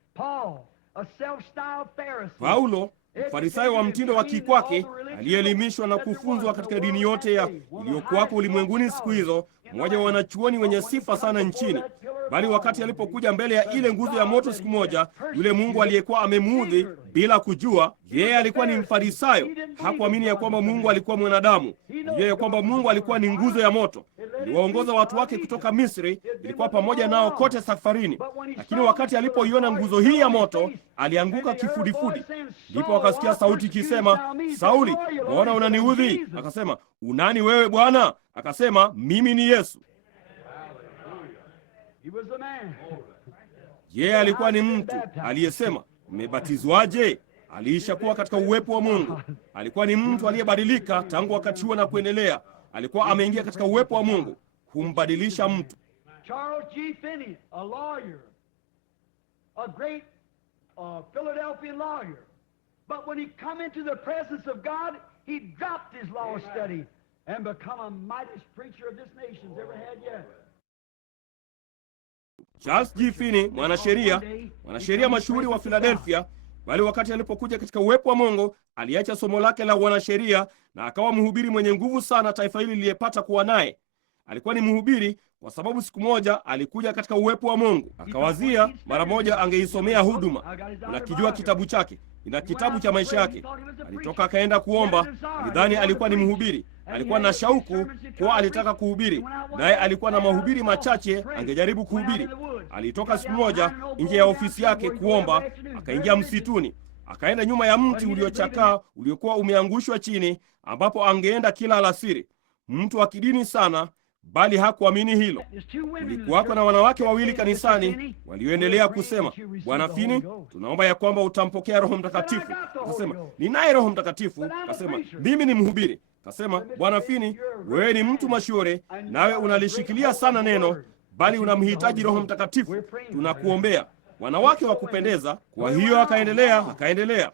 Paulo, Farisayo wa mtindo wa kikwake, aliyeelimishwa na kufunzwa katika dini yote ya iliyokuwako ulimwenguni siku hizo, mmoja wa wanachuoni wenye sifa sana nchini. Bali wakati alipokuja mbele ya ile nguzo ya moto siku moja, yule Mungu aliyekuwa amemuudhi bila kujua, yeye alikuwa ni Mfarisayo. Hakuamini ya kwamba Mungu alikuwa mwanadamu. Yeye ya kwamba Mungu alikuwa ni nguzo ya moto. Aliwaongoza watu wake kutoka Misri, ilikuwa pamoja nao kote safarini. Lakini wakati alipoiona nguzo hii ya moto, alianguka kifudifudi. Ndipo akasikia sauti ikisema, Sauli, mbona unaniudhi? Akasema, unani wewe Bwana? Akasema, mimi ni Yesu. Yeye alikuwa ni mtu aliyesema, mmebatizwaje? Aliisha kuwa katika uwepo wa Mungu. Alikuwa ni mtu aliyebadilika tangu wakati huo na kuendelea. Alikuwa ameingia katika uwepo wa Mungu, humbadilisha mtu. Charles G. Finney, a lawyer, a great Philadelphian lawyer. But when he come into the presence of God, he dropped his law study and become a mightiest preacher of this nation's ever had yet. Charles G. Finney, mwanasheria mashuhuri wa Philadelphia, bali wakati alipokuja katika uwepo wa Mungu, aliacha somo lake la wanasheria na akawa mhubiri mwenye nguvu sana taifa hili liliyepata kuwa naye. Alikuwa ni mhubiri kwa sababu siku moja alikuja katika uwepo wa Mungu. Akawazia mara moja angeisomea huduma. Unakijua kitabu chake, ina kitabu cha maisha yake. Alitoka akaenda kuomba. Alidhani alikuwa ni mhubiri. Alikuwa na shauku kwa alitaka kuhubiri, naye alikuwa na mahubiri machache angejaribu kuhubiri. Alitoka siku moja nje ya ofisi yake kuomba, akaingia msituni, akaenda nyuma ya mti uliochakaa uliokuwa umeangushwa chini, ambapo angeenda kila alasiri. Mtu wa kidini sana, bali hakuamini hilo. Kulikuwako na wanawake wawili kanisani walioendelea kusema, Bwana Finney, tunaomba ya kwamba utampokea Roho Mtakatifu. Akasema, ninaye Roho Mtakatifu. Akasema, mimi ni mhubiri. Akasema, Bwana Finney, wewe ni mtu mashuhuri, nawe unalishikilia sana neno, bali unamhitaji Roho Mtakatifu. Tunakuombea. Wanawake wa kupendeza. Kwa hiyo akaendelea.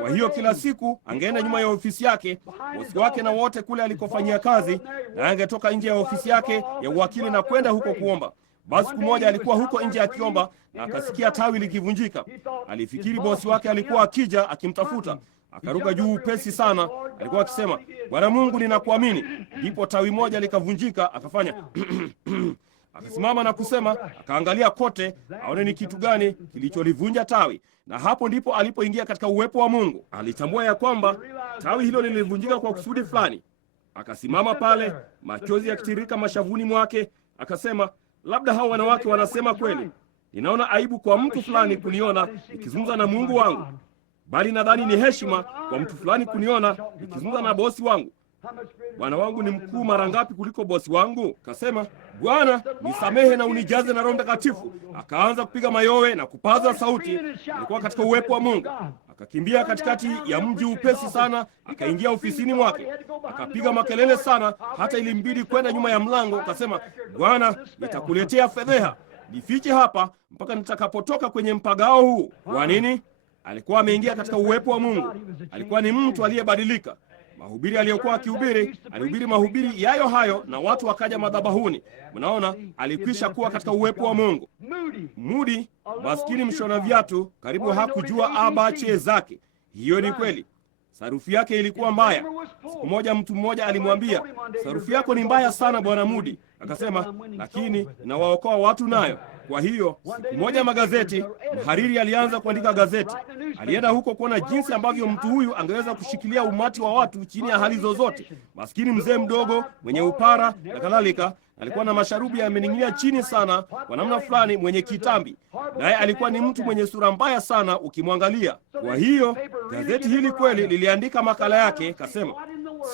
Kwa hiyo kila siku angeenda nyuma ya ofisi yake, bosi wake na wote kule alikofanyia kazi, na angetoka nje ya ofisi yake ya uwakili na kwenda huko kuomba. Basi siku moja alikuwa huko nje akiomba na akasikia tawi likivunjika. Alifikiri bosi wake alikuwa akija akimtafuta. Akaruka juu upesi sana. Alikuwa akisema, Bwana Mungu, ninakuamini. Ndipo tawi moja likavunjika, akafanya akasimama na kusema, akaangalia kote aone ni kitu gani kilicholivunja tawi. Na hapo ndipo alipoingia katika uwepo wa Mungu. Alitambua ya kwamba tawi hilo lilivunjika kwa kusudi fulani. Akasimama pale, machozi yakitirika mashavuni mwake, akasema, labda hao wanawake wanasema kweli. Ninaona aibu kwa mtu fulani kuniona nikizungumza na Mungu wangu, bali nadhani ni heshima kwa mtu fulani kuniona nikizungumza na bosi wangu. Bwana wangu ni mkuu mara ngapi kuliko bosi wangu? Kasema, Bwana nisamehe na unijaze na Roho Mtakatifu. Akaanza kupiga mayowe na kupaza sauti. Alikuwa katika uwepo wa Mungu. Akakimbia katikati ya mji upesi sana, akaingia ofisini mwake. Akapiga makelele sana hata ilimbidi kwenda nyuma ya mlango. Akasema, Bwana, nitakuletea fedheha. Nifiche hapa mpaka nitakapotoka kwenye mpagao huu. Kwa nini? Alikuwa ameingia katika uwepo wa Mungu. Alikuwa ni mtu aliyebadilika. Mahubiri aliyokuwa akihubiri, alihubiri mahubiri yayo hayo na watu wakaja madhabahuni. Mnaona, alikwisha kuwa katika uwepo wa Mungu. Moody, maskini mshona viatu, karibu hakujua abache zake. Hiyo ni kweli. Sarufi yake ilikuwa mbaya. Siku moja mtu mmoja alimwambia, sarufi yako ni mbaya sana Bwana Moody. Akasema, lakini nawaokoa watu nayo. Kwa hiyo siku moja magazeti, mhariri alianza kuandika gazeti. Alienda huko kuona jinsi ambavyo mtu huyu angeweza kushikilia umati wa watu chini ya hali zozote. Maskini mzee mdogo mwenye upara na kadhalika, alikuwa na masharubu yamening'inia chini sana kwa namna fulani, mwenye kitambi, naye alikuwa ni mtu mwenye sura mbaya sana ukimwangalia. Kwa hiyo gazeti hili kweli liliandika makala yake, kasema,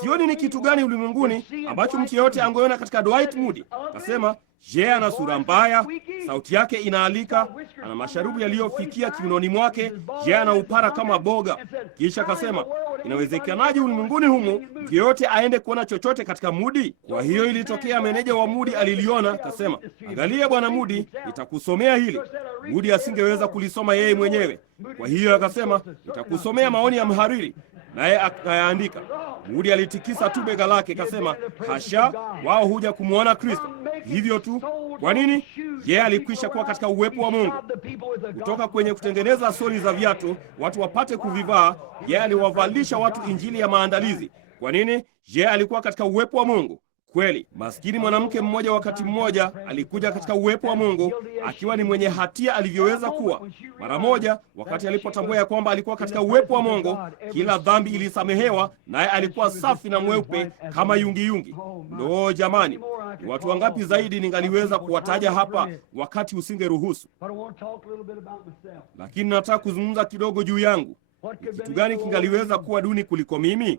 sioni ni kitu gani ulimwenguni ambacho mtu yeyote angeona katika Dwight Moody. Kasema, je, ana sura mbaya, sauti yake inaalika, ana masharubu yaliyofikia kiunoni mwake, je, ana upara kama boga. Kisha kasema, inawezekanaje ulimwenguni humu mtu yeyote aende kuona chochote katika Moody? Kwa hiyo ilitokea meneja wa Moody aliliona, kasema, angalia Bwana Moody, nitakusomea hili. Moody asingeweza kulisoma yeye mwenyewe. Kwa hiyo akasema, nitakusomea maoni ya mhariri, naye akayaandika. Moody alitikisa tu bega lake, kasema, hasha, wao huja kumwona Kristo. Hivyo tu. Kwa nini? Yeye alikwisha kuwa katika uwepo wa Mungu. Kutoka kwenye kutengeneza soli za viatu watu wapate kuvivaa, yeye aliwavalisha watu injili ya maandalizi. Kwa nini? Yeye alikuwa katika uwepo wa Mungu. Kweli, maskini mwanamke mmoja wakati mmoja alikuja katika uwepo wa Mungu akiwa ni mwenye hatia alivyoweza kuwa. Mara moja wakati alipotambua ya kwamba alikuwa katika uwepo wa Mungu, kila dhambi ilisamehewa, naye alikuwa safi na mweupe kama yungiyungi. Ndio jamani, ni watu wangapi zaidi ningaliweza kuwataja hapa wakati usingeruhusu. Lakini nataka kuzungumza kidogo juu yangu. Ni kitu gani kingaliweza kuwa duni kuliko mimi?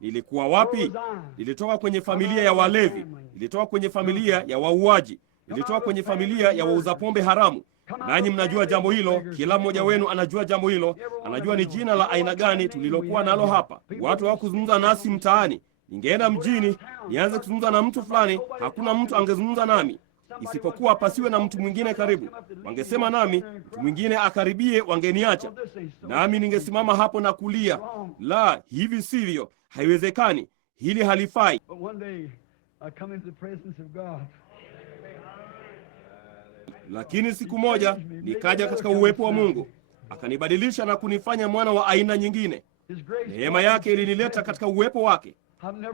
Nilikuwa wapi? Nilitoka kwenye familia ya walevi, nilitoka kwenye familia ya wauaji, nilitoka kwenye familia ya wauza pombe haramu. Nanyi mnajua jambo hilo, kila mmoja wenu anajua jambo hilo, anajua ni jina la aina gani tulilokuwa nalo hapa. Watu hawakuzungumza nasi mtaani. Ningeenda mjini, nianze kuzungumza na mtu fulani, hakuna mtu angezungumza nami, isipokuwa pasiwe na mtu mwingine karibu. Wangesema nami, mtu mwingine akaribie, wangeniacha. Nami ningesimama hapo na kulia, la, hivi sivyo, haiwezekani, hili halifai. Lakini siku moja nikaja katika uwepo wa Mungu, akanibadilisha na kunifanya mwana wa aina nyingine. Neema yake ilinileta katika uwepo wake.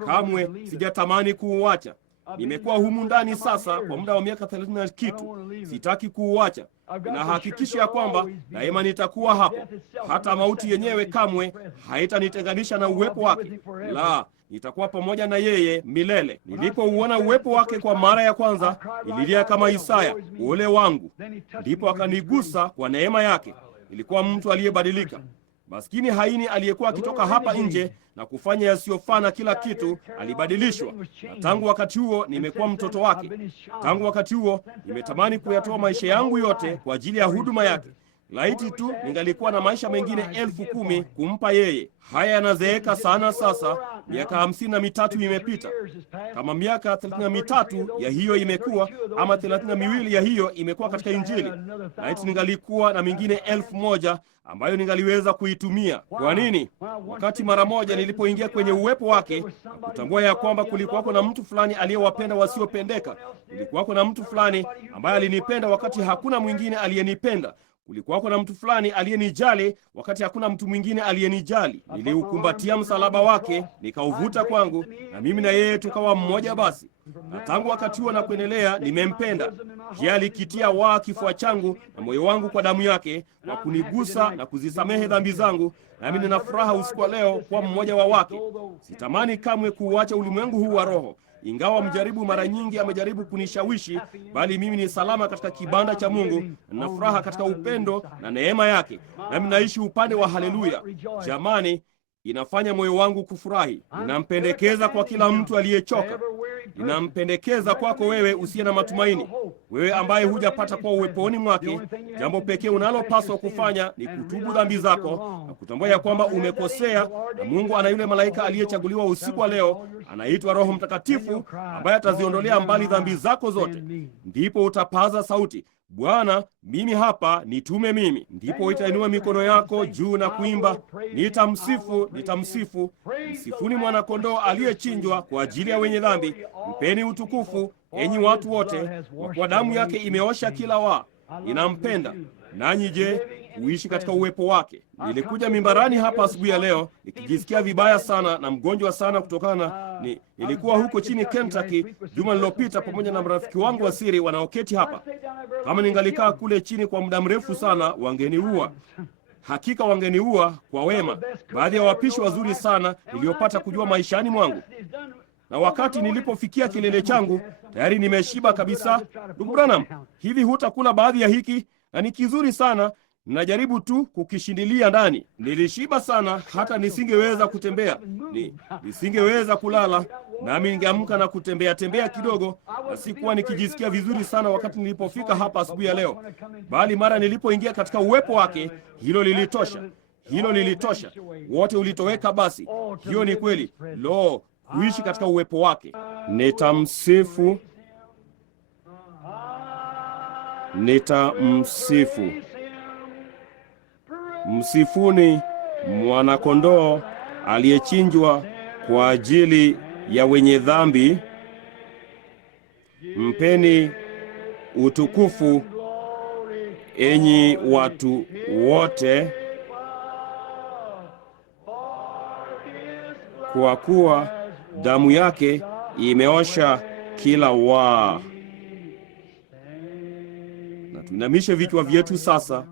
Kamwe sijatamani kuuacha. Nimekuwa humu ndani sasa kwa muda wa miaka 30 na kitu. Sitaki kuuacha. Ninahakikisha ya kwamba daima nitakuwa hapo. Hata mauti yenyewe kamwe haitanitenganisha na uwepo wake. La, nitakuwa pamoja na yeye milele. Nilipouona uwepo wake kwa mara ya kwanza, nililia kama Isaya, ole wangu. Ndipo akanigusa kwa neema yake. Nilikuwa mtu aliyebadilika. Maskini haini aliyekuwa akitoka hapa nje na kufanya yasiyofaa na kila kitu, alibadilishwa. Na tangu wakati huo nimekuwa mtoto wake. Tangu wakati huo nimetamani kuyatoa maisha yangu yote kwa ajili ya huduma yake. Laiti tu ningalikuwa na maisha mengine 10,000 kumpa yeye. Haya yanazeeka sana sasa. Miaka 53 imepita. Kama miaka 33 ya hiyo imekuwa, ama 32 ya hiyo imekuwa katika Injili. Laiti ningalikuwa na mingine 1,000 ambayo ningaliweza kuitumia. Kwa nini? Wakati mara moja nilipoingia kwenye uwepo wake, kutambua ya kwamba kulikuwako na mtu fulani aliyewapenda wasiopendeka. Kulikuwako na mtu fulani ambaye alinipenda wakati hakuna mwingine aliyenipenda. Kulikuwako na mtu fulani aliyenijali wakati hakuna mtu mwingine aliyenijali. Niliukumbatia msalaba wake, nikauvuta kwangu, na mimi na yeye tukawa mmoja basi. Na tangu wakati huo na kuendelea nimempenda. Je, alikitia waa kifua changu na moyo wangu kwa damu yake, kwa kunigusa na kuzisamehe dhambi zangu, nami nina furaha usiku wa leo kwa mmoja wa wake. Sitamani kamwe kuuacha ulimwengu huu wa roho. Ingawa mjaribu mara nyingi amejaribu kunishawishi, bali mimi ni salama katika kibanda cha Mungu, na nina furaha katika upendo na neema yake, nami naishi upande wa haleluya. Jamani, inafanya moyo wangu kufurahi. Ninampendekeza kwa kila mtu aliyechoka. Ninampendekeza kwako wewe usiye na matumaini, wewe ambaye hujapata kwa uweponi mwake. Jambo pekee unalopaswa kufanya ni kutubu dhambi zako na kutambua ya kwamba umekosea, na Mungu ana yule malaika aliyechaguliwa usiku wa leo, anaitwa Roho Mtakatifu, ambaye ataziondolea mbali dhambi zako zote. Ndipo utapaza sauti, Bwana, mimi hapa, nitume mimi. Ndipo itainua mikono yako juu na kuimba, nitamsifu, nitamsifu. Msifuni mwana-kondoo aliyechinjwa kwa ajili ya wenye dhambi. Mpeni utukufu, enyi watu wote, kwa kuwa damu yake imeosha kila waa. Ninampenda. Nanyi je, kuishi katika uwepo wake? Nilikuja mimbarani hapa asubuhi ya leo nikijisikia vibaya sana na mgonjwa sana kutokana na nilikuwa huko chini Kentucky juma lililopita pamoja na marafiki wangu wa siri wanaoketi hapa. Kama ningalikaa kule chini kwa muda mrefu sana, wangeniua. Hakika wangeniua kwa wema. Baadhi ya wapishi wazuri sana niliyopata kujua maishani mwangu. Na wakati nilipofikia kilele changu, tayari nimeshiba kabisa. Ndugu Branham, hivi hutakula baadhi ya hiki? Na ni kizuri sana. Ninajaribu tu kukishindilia ndani. Nilishiba sana hata nisingeweza kutembea. Nisingeweza kulala. Nami ningeamka na kutembea kidogo, na sikuwa nikijisikia vizuri sana wakati nilipofika hapa asubuhi ya leo. Bali mara nilipoingia katika uwepo wake, hilo lilitosha. Hilo lilitosha. Wote ulitoweka basi. Hiyo ni kweli. Lo, kuishi katika uwepo wake. Nitamsifu. Nitamsifu. Msifuni mwana-kondoo aliyechinjwa kwa ajili ya wenye dhambi. Mpeni utukufu enyi watu wote, kwa kuwa damu yake imeosha kila waa. Na tuinamishe vichwa vyetu sasa.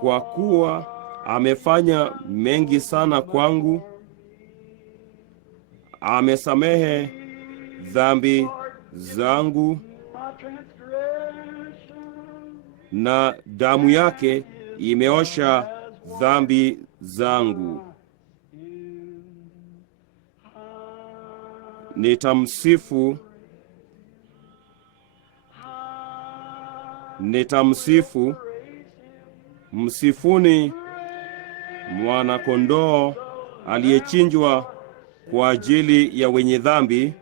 Kwa kuwa amefanya mengi sana kwangu, amesamehe dhambi zangu, na damu yake imeosha dhambi zangu. Nitamsifu. Nitamsifu. Msifuni mwana-kondoo aliyechinjwa kwa ajili ya wenye dhambi.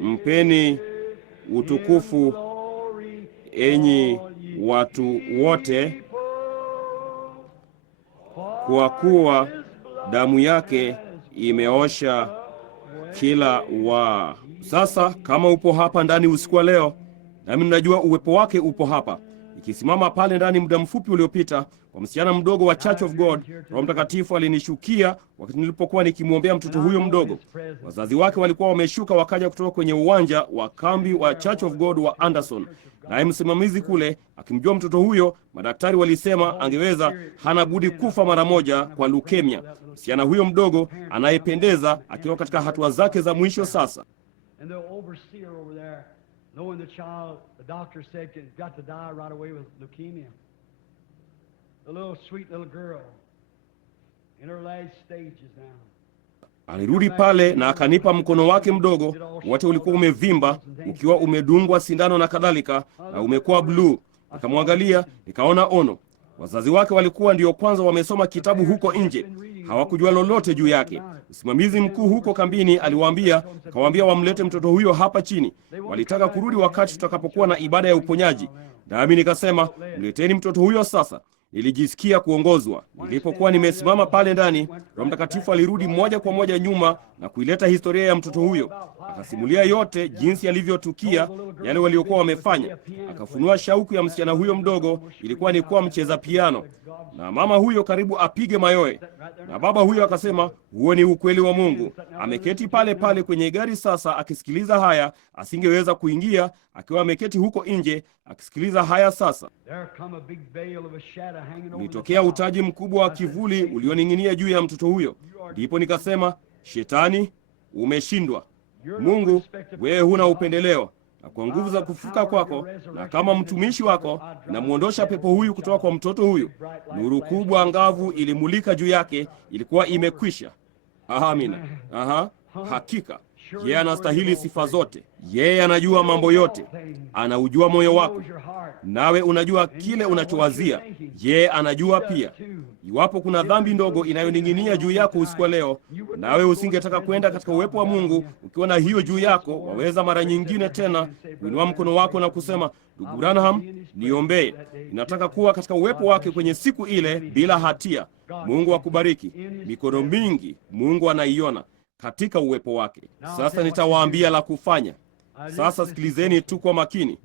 Mpeni utukufu enyi watu wote, kwa kuwa damu yake imeosha kila waa. Sasa kama upo hapa ndani usiku wa leo, nami ninajua uwepo wake upo hapa. Ikisimama pale ndani muda mfupi uliopita, kwa msichana mdogo wa Church of God, Roho Mtakatifu alinishukia wakati nilipokuwa nikimwombea mtoto huyo mdogo. Wazazi wake walikuwa wameshuka wakaja kutoka kwenye uwanja wa kambi wa Church of God wa Anderson. Naye msimamizi kule akimjua mtoto huyo, madaktari walisema angeweza, hana budi kufa mara moja kwa leukemia. Msichana huyo mdogo anayependeza akiwa katika hatua zake za mwisho sasa. Knowing the child, the doctor said, got to die right away with leukemia. The little sweet little girl in her last stages now. Alirudi pale na akanipa mkono wake mdogo, wote ulikuwa umevimba, ukiwa umedungwa sindano na kadhalika, na umekuwa bluu. Nikamwangalia, nikaona ono. Wazazi wake walikuwa ndio kwanza wamesoma kitabu huko nje, hawakujua lolote juu yake. Msimamizi mkuu huko kambini aliwaambia, kawaambia wamlete mtoto huyo hapa chini. Walitaka kurudi wakati tutakapokuwa na ibada ya uponyaji. Nami nikasema, mleteni mtoto huyo sasa. Nilijisikia kuongozwa. Nilipokuwa nimesimama pale ndani, Roho Mtakatifu alirudi moja kwa moja nyuma na kuileta historia ya mtoto huyo. Akasimulia yote jinsi alivyotukia, yale waliokuwa wamefanya. Akafunua shauku ya msichana huyo mdogo ilikuwa ni kuwa mcheza piano, na mama huyo karibu apige mayowe. Na baba huyo akasema, huo ni ukweli wa Mungu. Ameketi pale pale kwenye gari sasa akisikiliza haya. Asingeweza kuingia, akiwa ameketi huko nje akisikiliza haya sasa. Nitokea utaji mkubwa wa kivuli ulioning'inia juu ya mtoto huyo. Ndipo nikasema, Shetani, umeshindwa. Mungu, wewe huna upendeleo. Na kwa nguvu za kufufuka kwako na kama mtumishi wako, namuondosha pepo huyu kutoka kwa mtoto huyu. Nuru kubwa angavu ilimulika juu yake, ilikuwa imekwisha. Amina. Aha, hakika. Yeye anastahili sifa zote. Yeye anajua mambo yote. Anaujua moyo wako. Nawe unajua kile unachowazia. Yeye anajua pia. Iwapo kuna dhambi ndogo inayoning'inia juu yako usiku wa leo, nawe usingetaka kwenda katika uwepo wa Mungu ukiwa na hiyo juu yako, waweza mara nyingine tena kuinua mkono wako na kusema, Ndugu Branham, niombee. Ninataka kuwa katika uwepo wake kwenye siku ile bila hatia. Mungu akubariki. Mikono mingi Mungu anaiona. katika uwepo wake. Sasa nitawaambia la kufanya. Sasa sikilizeni tu kwa makini.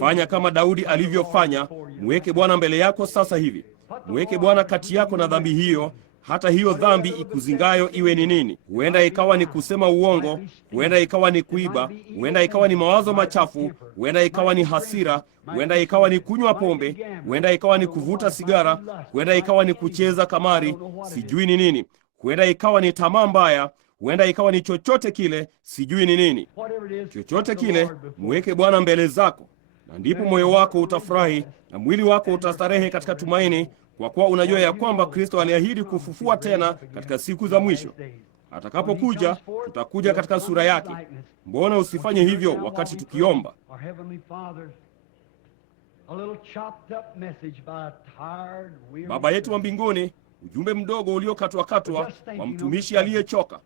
Fanya kama Daudi alivyofanya. Mweke Bwana mbele yako sasa hivi. Mweke Bwana kati yako na dhambi hiyo, hata hiyo dhambi ikuzingayo iwe ni nini. Huenda ikawa ni kusema uongo, huenda ikawa ni kuiba, huenda ikawa ni mawazo machafu, huenda ikawa ni hasira, huenda ikawa ni kunywa pombe, huenda ikawa ni kuvuta sigara, huenda ikawa ni kucheza kamari, sijui ni nini. Huenda ikawa ni tamaa mbaya, huenda ikawa ni chochote kile, sijui ni nini. Chochote kile, mweke Bwana mbele zako, na ndipo moyo wako utafurahi na mwili wako utastarehe katika tumaini, kwa kuwa unajua ya kwamba Kristo aliahidi kufufua tena katika siku za mwisho. Atakapokuja, tutakuja katika sura yake. Mbona usifanye hivyo wakati tukiomba? Baba yetu wa mbinguni, ujumbe mdogo uliokatwa-katwa wa mtumishi aliyechoka.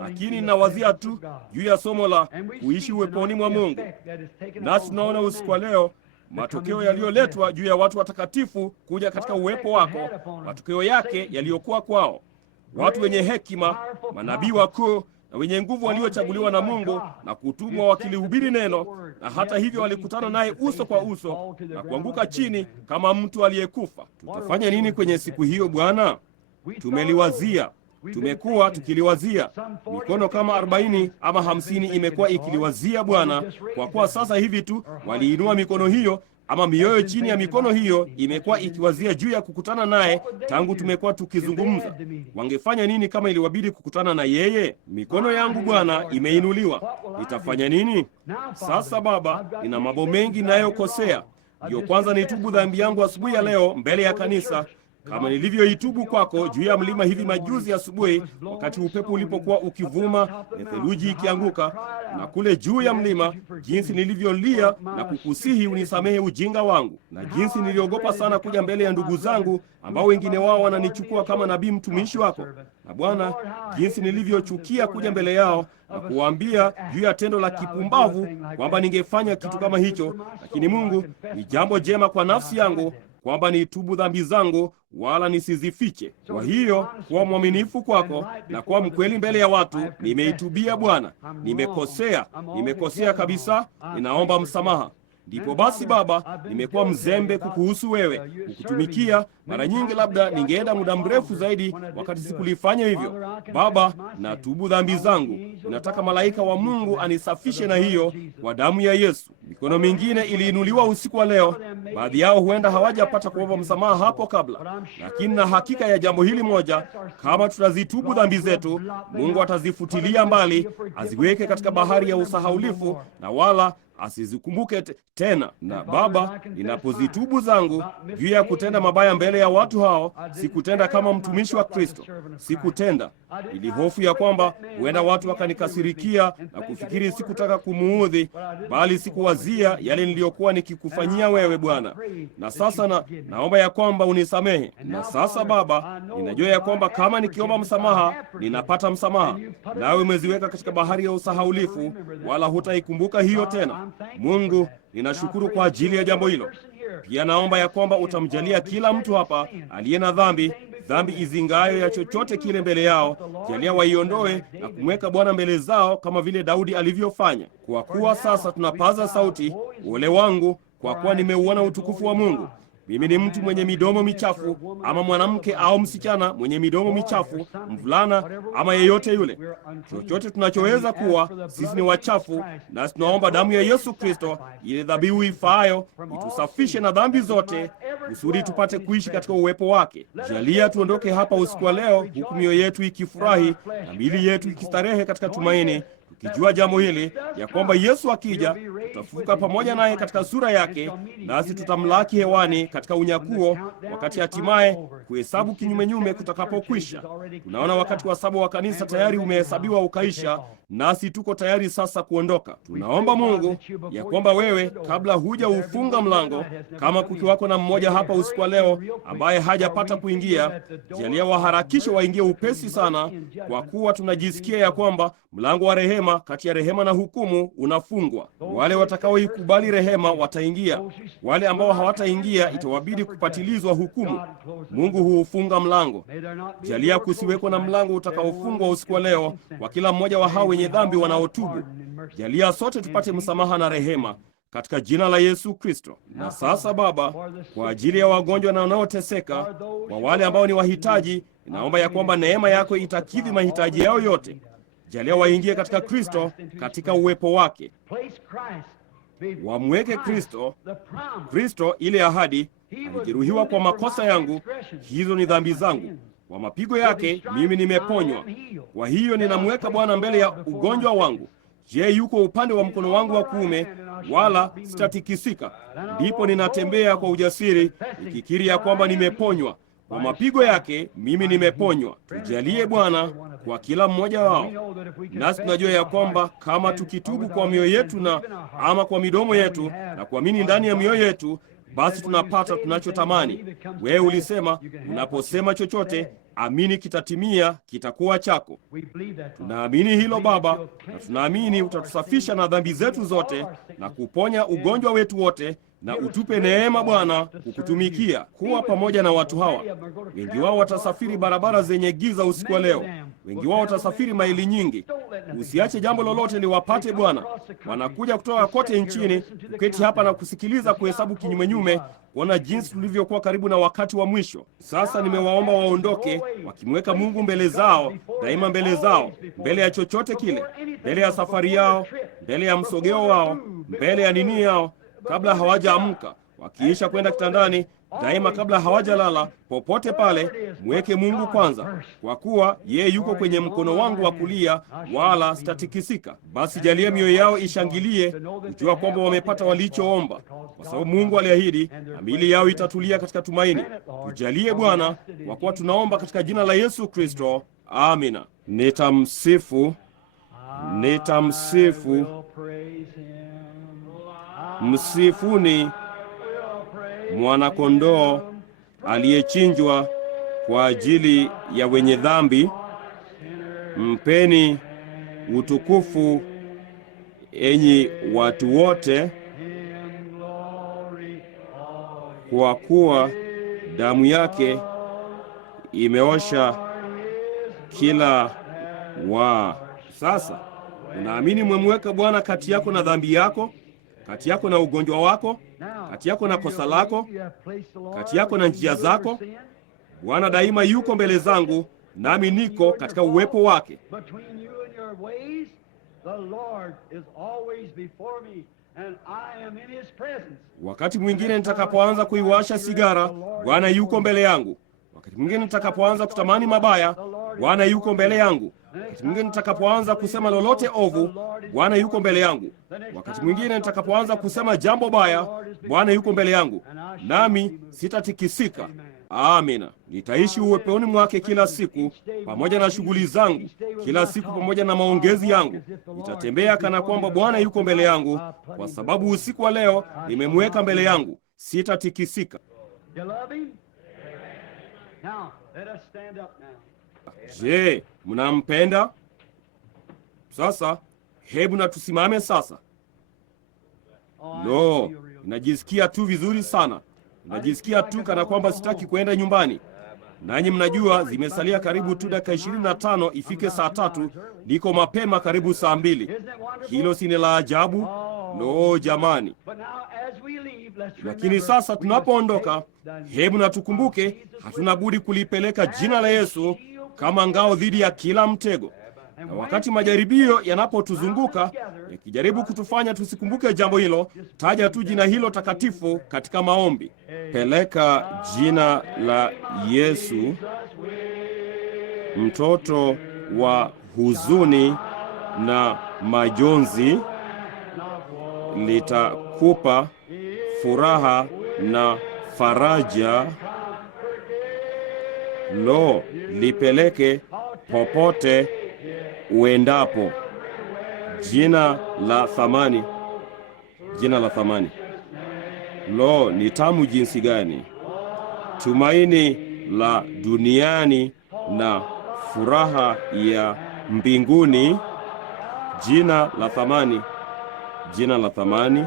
Lakini ninawazia tu juu ya somo la kuishi uweponi mwa Mungu. Nasi tunaona usiku wa leo matokeo yaliyoletwa juu ya watu watakatifu kuja katika uwepo wako, matokeo yake yaliyokuwa kwao. Watu wenye hekima, manabii wakuu na wenye nguvu waliochaguliwa na Mungu na kutumwa wakilihubiri neno, na hata hivyo walikutana naye uso kwa uso na kuanguka chini kama mtu aliyekufa. Tutafanya nini kwenye siku hiyo Bwana? Tumeliwazia. Tumekuwa tukiliwazia. Mikono kama 40 ama 50 imekuwa ikiliwazia Bwana, kwa kuwa sasa hivi tu waliinua mikono hiyo, ama mioyo chini ya mikono hiyo imekuwa ikiwazia juu ya kukutana naye tangu tumekuwa tukizungumza. Wangefanya nini kama iliwabidi kukutana na yeye? Mikono yangu Bwana imeinuliwa. Nitafanya nini? Sasa Baba, nina mambo mengi ninayokosea. Ndiyo kwanza nitubu dhambi yangu asubuhi ya leo mbele ya kanisa, kama nilivyoitubu kwako juu ya mlima hivi majuzi asubuhi, wakati upepo ulipokuwa ukivuma na theluji ikianguka, na kule juu ya mlima, jinsi nilivyolia na kukusihi unisamehe ujinga wangu, na jinsi niliogopa sana kuja mbele ya ndugu zangu ambao wengine wao wananichukua kama nabii mtumishi wako. Na Bwana, jinsi nilivyochukia kuja mbele yao na kuwaambia juu ya tendo la kipumbavu kwamba ningefanya kitu kama hicho. Lakini Mungu, ni jambo jema kwa nafsi yangu kwamba nitubu dhambi zangu wala nisizifiche. Kwa hiyo kuwa mwaminifu kwako na kuwa mkweli mbele ya watu. Nimeitubia Bwana, nimekosea kabisa, ninaomba msamaha. Ndipo basi Baba, nimekuwa mzembe kukuhusu wewe, kukutumikia. Mara nyingi labda ningeenda muda mrefu zaidi wakati sikulifanya hivyo. Baba, natubu dhambi zangu. Ninataka malaika wa Mungu anisafishe na hiyo kwa damu ya Yesu. Mikono mingine iliinuliwa usiku wa leo. Baadhi yao huenda hawajapata kuomba msamaha hapo kabla, lakini na hakika ya jambo hili moja, kama tutazitubu dhambi zetu, Mungu atazifutilia mbali, aziweke katika bahari ya usahaulifu, na wala asizikumbuke tena. Na Baba, ninapozitubu zangu juu ya kutenda mabaya mbele ya watu hao, sikutenda kama mtumishi wa Kristo, sikutenda ili hofu ya kwamba huenda watu wakanikasirikia na kufikiri sikutaka kumuudhi, bali sikuwazia yale niliyokuwa nikikufanyia wewe Bwana. Na sasa naomba ya kwamba unisamehe. Na sasa Baba, ninajua ya kwamba kama nikiomba msamaha ninapata msamaha, nawe umeziweka katika bahari ya usahaulifu, wala hutaikumbuka hiyo tena. Mungu, ninashukuru kwa ajili ya jambo hilo. Pia naomba ya kwamba utamjalia kila mtu hapa aliye na dhambi izingayo ya chochote kile mbele yao, jalia waiondoe na kumweka Bwana mbele zao kama vile Daudi alivyofanya. Kwa kuwa sasa tunapaza sauti, ole wangu, kwa kuwa nimeuona utukufu wa Mungu. Mimi ni mtu mwenye midomo michafu, ama mwanamke au msichana mwenye midomo michafu, mvulana ama yeyote yule. Chochote tunachoweza kuwa, sisi ni wachafu, na tunaomba damu ya Yesu Kristo, ile dhabihu ifaayo, itusafishe na dhambi zote, kusudi tupate kuishi katika uwepo wake. Jalia tuondoke hapa usiku wa leo, huku mioyo yetu ikifurahi na miili yetu ikistarehe katika tumaini, tukijua jambo hili ya kwamba Yesu akija, tutafufuka pamoja naye katika sura yake, nasi tutamlaki hewani katika unyakuo, wakati hatimaye kuhesabu kinyumenyume kutakapokwisha. Tunaona wakati wa saba wa kanisa tayari umehesabiwa ukaisha, nasi tuko tayari sasa kuondoka. Tunaomba Mungu ya kwamba wewe, kabla huja ufunga mlango, kama kukiwako na mmoja hapa usiku wa leo ambaye hajapata kuingia, jalia waharakishe waingie upesi sana, kwa kuwa tunajisikia ya kwamba mlango wa rehema, kati ya rehema na hukumu, unafungwa. Wale watakaoikubali rehema wataingia, wale ambao hawataingia itawabidi kupatilizwa hukumu. Mungu Mungu huufunga mlango. May there not be a Jalia door kusiweko na closed mlango tonight. utakaofungwa usiku wa leo kwa kila mmoja wa hao wenye dhambi wanaotubu. Jalia sote tupate msamaha na rehema katika jina la Yesu Kristo. Na sasa Baba, kwa ajili ya wagonjwa na wanaoteseka, kwa wale ambao ni wahitaji, naomba ya kwamba neema yako itakidhi mahitaji yao yote. Jalia waingie katika Kristo, katika uwepo wake. Wamweke Kristo, Kristo ile ahadi. Alijeruhiwa kwa makosa yangu, hizo ni dhambi zangu. Kwa mapigo yake mimi nimeponywa. Kwa hiyo ninamweka Bwana mbele ya ugonjwa wangu. Je, yuko upande wa mkono wangu wa kuume, wala sitatikisika. Ndipo ninatembea kwa ujasiri, nikikiri ya kwamba nimeponywa. Kwa mapigo yake mimi nimeponywa. Tujalie Bwana kwa kila mmoja wao. Nasi tunajua ya kwamba kama tukitubu kwa mioyo yetu na ama kwa midomo yetu na kuamini ndani ya mioyo yetu, basi tunapata tunachotamani. Wewe ulisema, unaposema chochote, amini kitatimia, kitakuwa chako. Tunaamini hilo Baba, na tunaamini utatusafisha na dhambi zetu zote na kuponya ugonjwa wetu wote, na utupe neema Bwana kukutumikia, kuwa pamoja na watu hawa. Wengi wao watasafiri barabara zenye giza usiku wa leo. Wengi wao watasafiri maili nyingi. Usiache jambo lolote liwapate Bwana. Wanakuja kutoka kote nchini, kuketi hapa na kusikiliza kuhesabu kinyumenyume, kuona jinsi tulivyokuwa karibu na wakati wa mwisho. Sasa nimewaomba waondoke, wakimweka Mungu mbele zao, daima mbele zao, mbele ya chochote kile, mbele ya safari yao, mbele ya msogeo wao, mbele ya nini yao, kabla hawajaamka, wakiisha kwenda kitandani, daima kabla hawajalala, popote pale, mweke Mungu kwanza, kwa kuwa yeye yuko kwenye mkono wangu wa kulia, wala sitatikisika. Basi jalia mioyo yao ishangilie, kujua kwamba wamepata walichoomba, kwa sababu Mungu aliahidi, na miili yao itatulia katika tumaini. Tujalie Bwana, kwa kuwa tunaomba katika jina la Yesu Kristo. Amina. Nitamsifu msifuni mwana-kondoo aliyechinjwa kwa ajili ya wenye dhambi. Mpeni utukufu enyi watu wote, kwa kuwa damu yake imeosha kila wa. Sasa unaamini mwemweka Bwana kati yako na dhambi yako, kati yako na ugonjwa wako, kati yako na kosa lako, kati yako na njia zako. Bwana daima yuko mbele zangu, nami niko katika uwepo wake. Wakati mwingine nitakapoanza kuiwasha sigara, Bwana yuko mbele yangu. Wakati mwingine nitakapoanza kutamani mabaya, Bwana yuko mbele yangu. Wakati mwingine nitakapoanza kusema lolote ovu, Bwana yuko mbele yangu. Wakati mwingine nitakapoanza kusema jambo baya, Bwana yuko mbele yangu, nami sitatikisika. Amina. Nitaishi uweponi mwake kila siku, pamoja na shughuli zangu, kila siku pamoja na maongezi yangu. Nitatembea kana kwamba Bwana yuko mbele yangu, kwa sababu usiku wa leo nimemweka mbele yangu. Sitatikisika. Je, mnampenda? Sasa hebu na tusimame sasa. No, najisikia tu vizuri sana. Najisikia tu kana kwamba sitaki kwenda nyumbani. Nanyi mnajua zimesalia karibu tu dakika 25 ifike saa 3. Niko mapema karibu saa 2. Hilo si ni la ajabu? No jamani. Lakini sasa tunapoondoka, hebu na tukumbuke, hatuna budi kulipeleka jina la Yesu kama ngao dhidi ya kila mtego. Na wakati majaribio yanapotuzunguka, yakijaribu kutufanya tusikumbuke jambo hilo, taja tu jina hilo takatifu katika maombi. Peleka jina la Yesu, mtoto wa huzuni na majonzi, litakupa furaha na faraja. Lo, lipeleke popote uendapo. Jina la thamani, jina la thamani. Lo, ni tamu jinsi gani! Tumaini la duniani na furaha ya mbinguni. Jina la thamani, jina la thamani.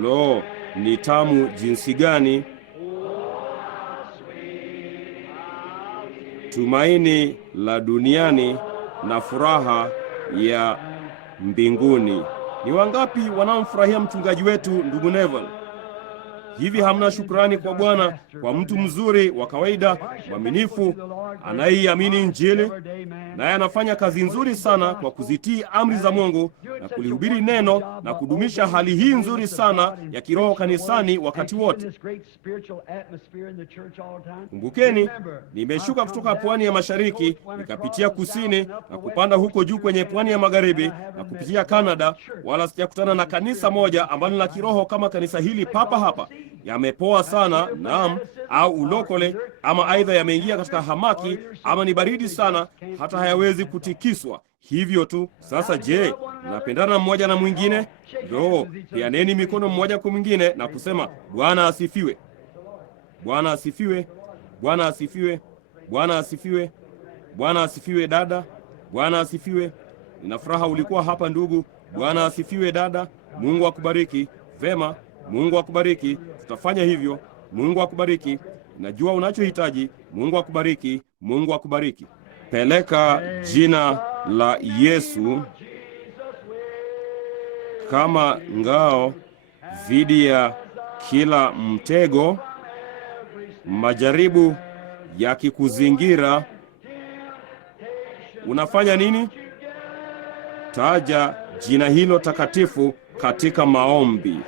Lo, ni tamu jinsi gani! tumaini la duniani na furaha ya mbinguni. Ni wangapi wanaomfurahia mchungaji wetu ndugu Neville? Hivi hamna shukrani kwa Bwana kwa mtu mzuri wa kawaida, mwaminifu, anayeiamini Injili, naye anafanya kazi nzuri sana kwa kuzitii amri za Mungu na kulihubiri neno na kudumisha hali hii nzuri sana ya kiroho kanisani wakati wote. Kumbukeni, nimeshuka kutoka pwani ya mashariki, nikapitia kusini na kupanda huko juu kwenye pwani ya magharibi na kupitia Kanada, wala sijakutana na kanisa moja ambalo la kiroho kama kanisa hili papa hapa. Yamepoa sana, naam, au ulokole, ama aidha yameingia katika hamaki, ama ni baridi sana hata hayawezi kutikiswa. Hivyo tu. Sasa je, napendana mmoja na mwingine? Ndio, peaneni mikono mmoja kwa mwingine na kusema Bwana asifiwe. Bwana asifiwe. Bwana asifiwe. Bwana asifiwe. Bwana asifiwe dada. Bwana asifiwe. Nina furaha ulikuwa hapa ndugu. Bwana asifiwe dada. Mungu akubariki. Vema, Mungu akubariki. Tutafanya hivyo. Mungu akubariki. Najua unachohitaji. Mungu akubariki. Mungu akubariki. Peleka jina la Yesu kama ngao dhidi ya kila mtego, majaribu yakikuzingira. Unafanya nini? Taja jina hilo takatifu katika maombi.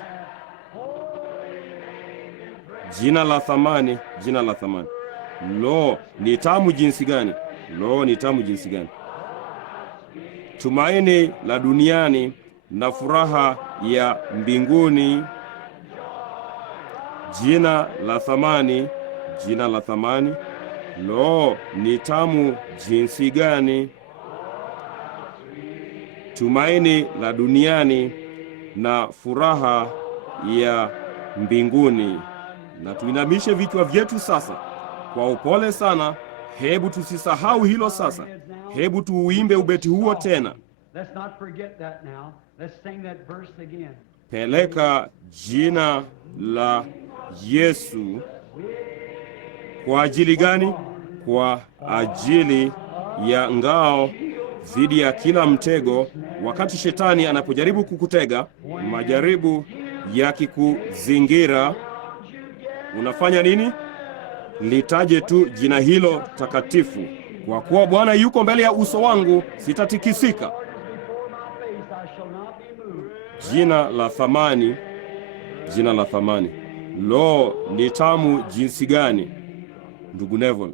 Jina la thamani, jina la thamani. Lo, ni tamu jinsi gani! Lo, ni tamu jinsi gani! Tumaini la duniani na furaha ya mbinguni. Jina la thamani, jina la thamani. Lo, ni tamu jinsi gani! Tumaini la duniani na furaha ya mbinguni. Na tuinamishe vichwa vyetu sasa kwa upole sana. Hebu tusisahau hilo sasa. Hebu tuuimbe ubeti huo tena. Peleka jina la Yesu. Kwa ajili gani? Kwa ajili ya ngao dhidi ya kila mtego. Wakati shetani anapojaribu kukutega, majaribu yakikuzingira, unafanya nini? Litaje tu jina hilo takatifu. Kwa kuwa Bwana yuko mbele ya uso wangu, sitatikisika. Jina la thamani, jina la thamani. Lo, ni tamu jinsi gani, ndugu Neville!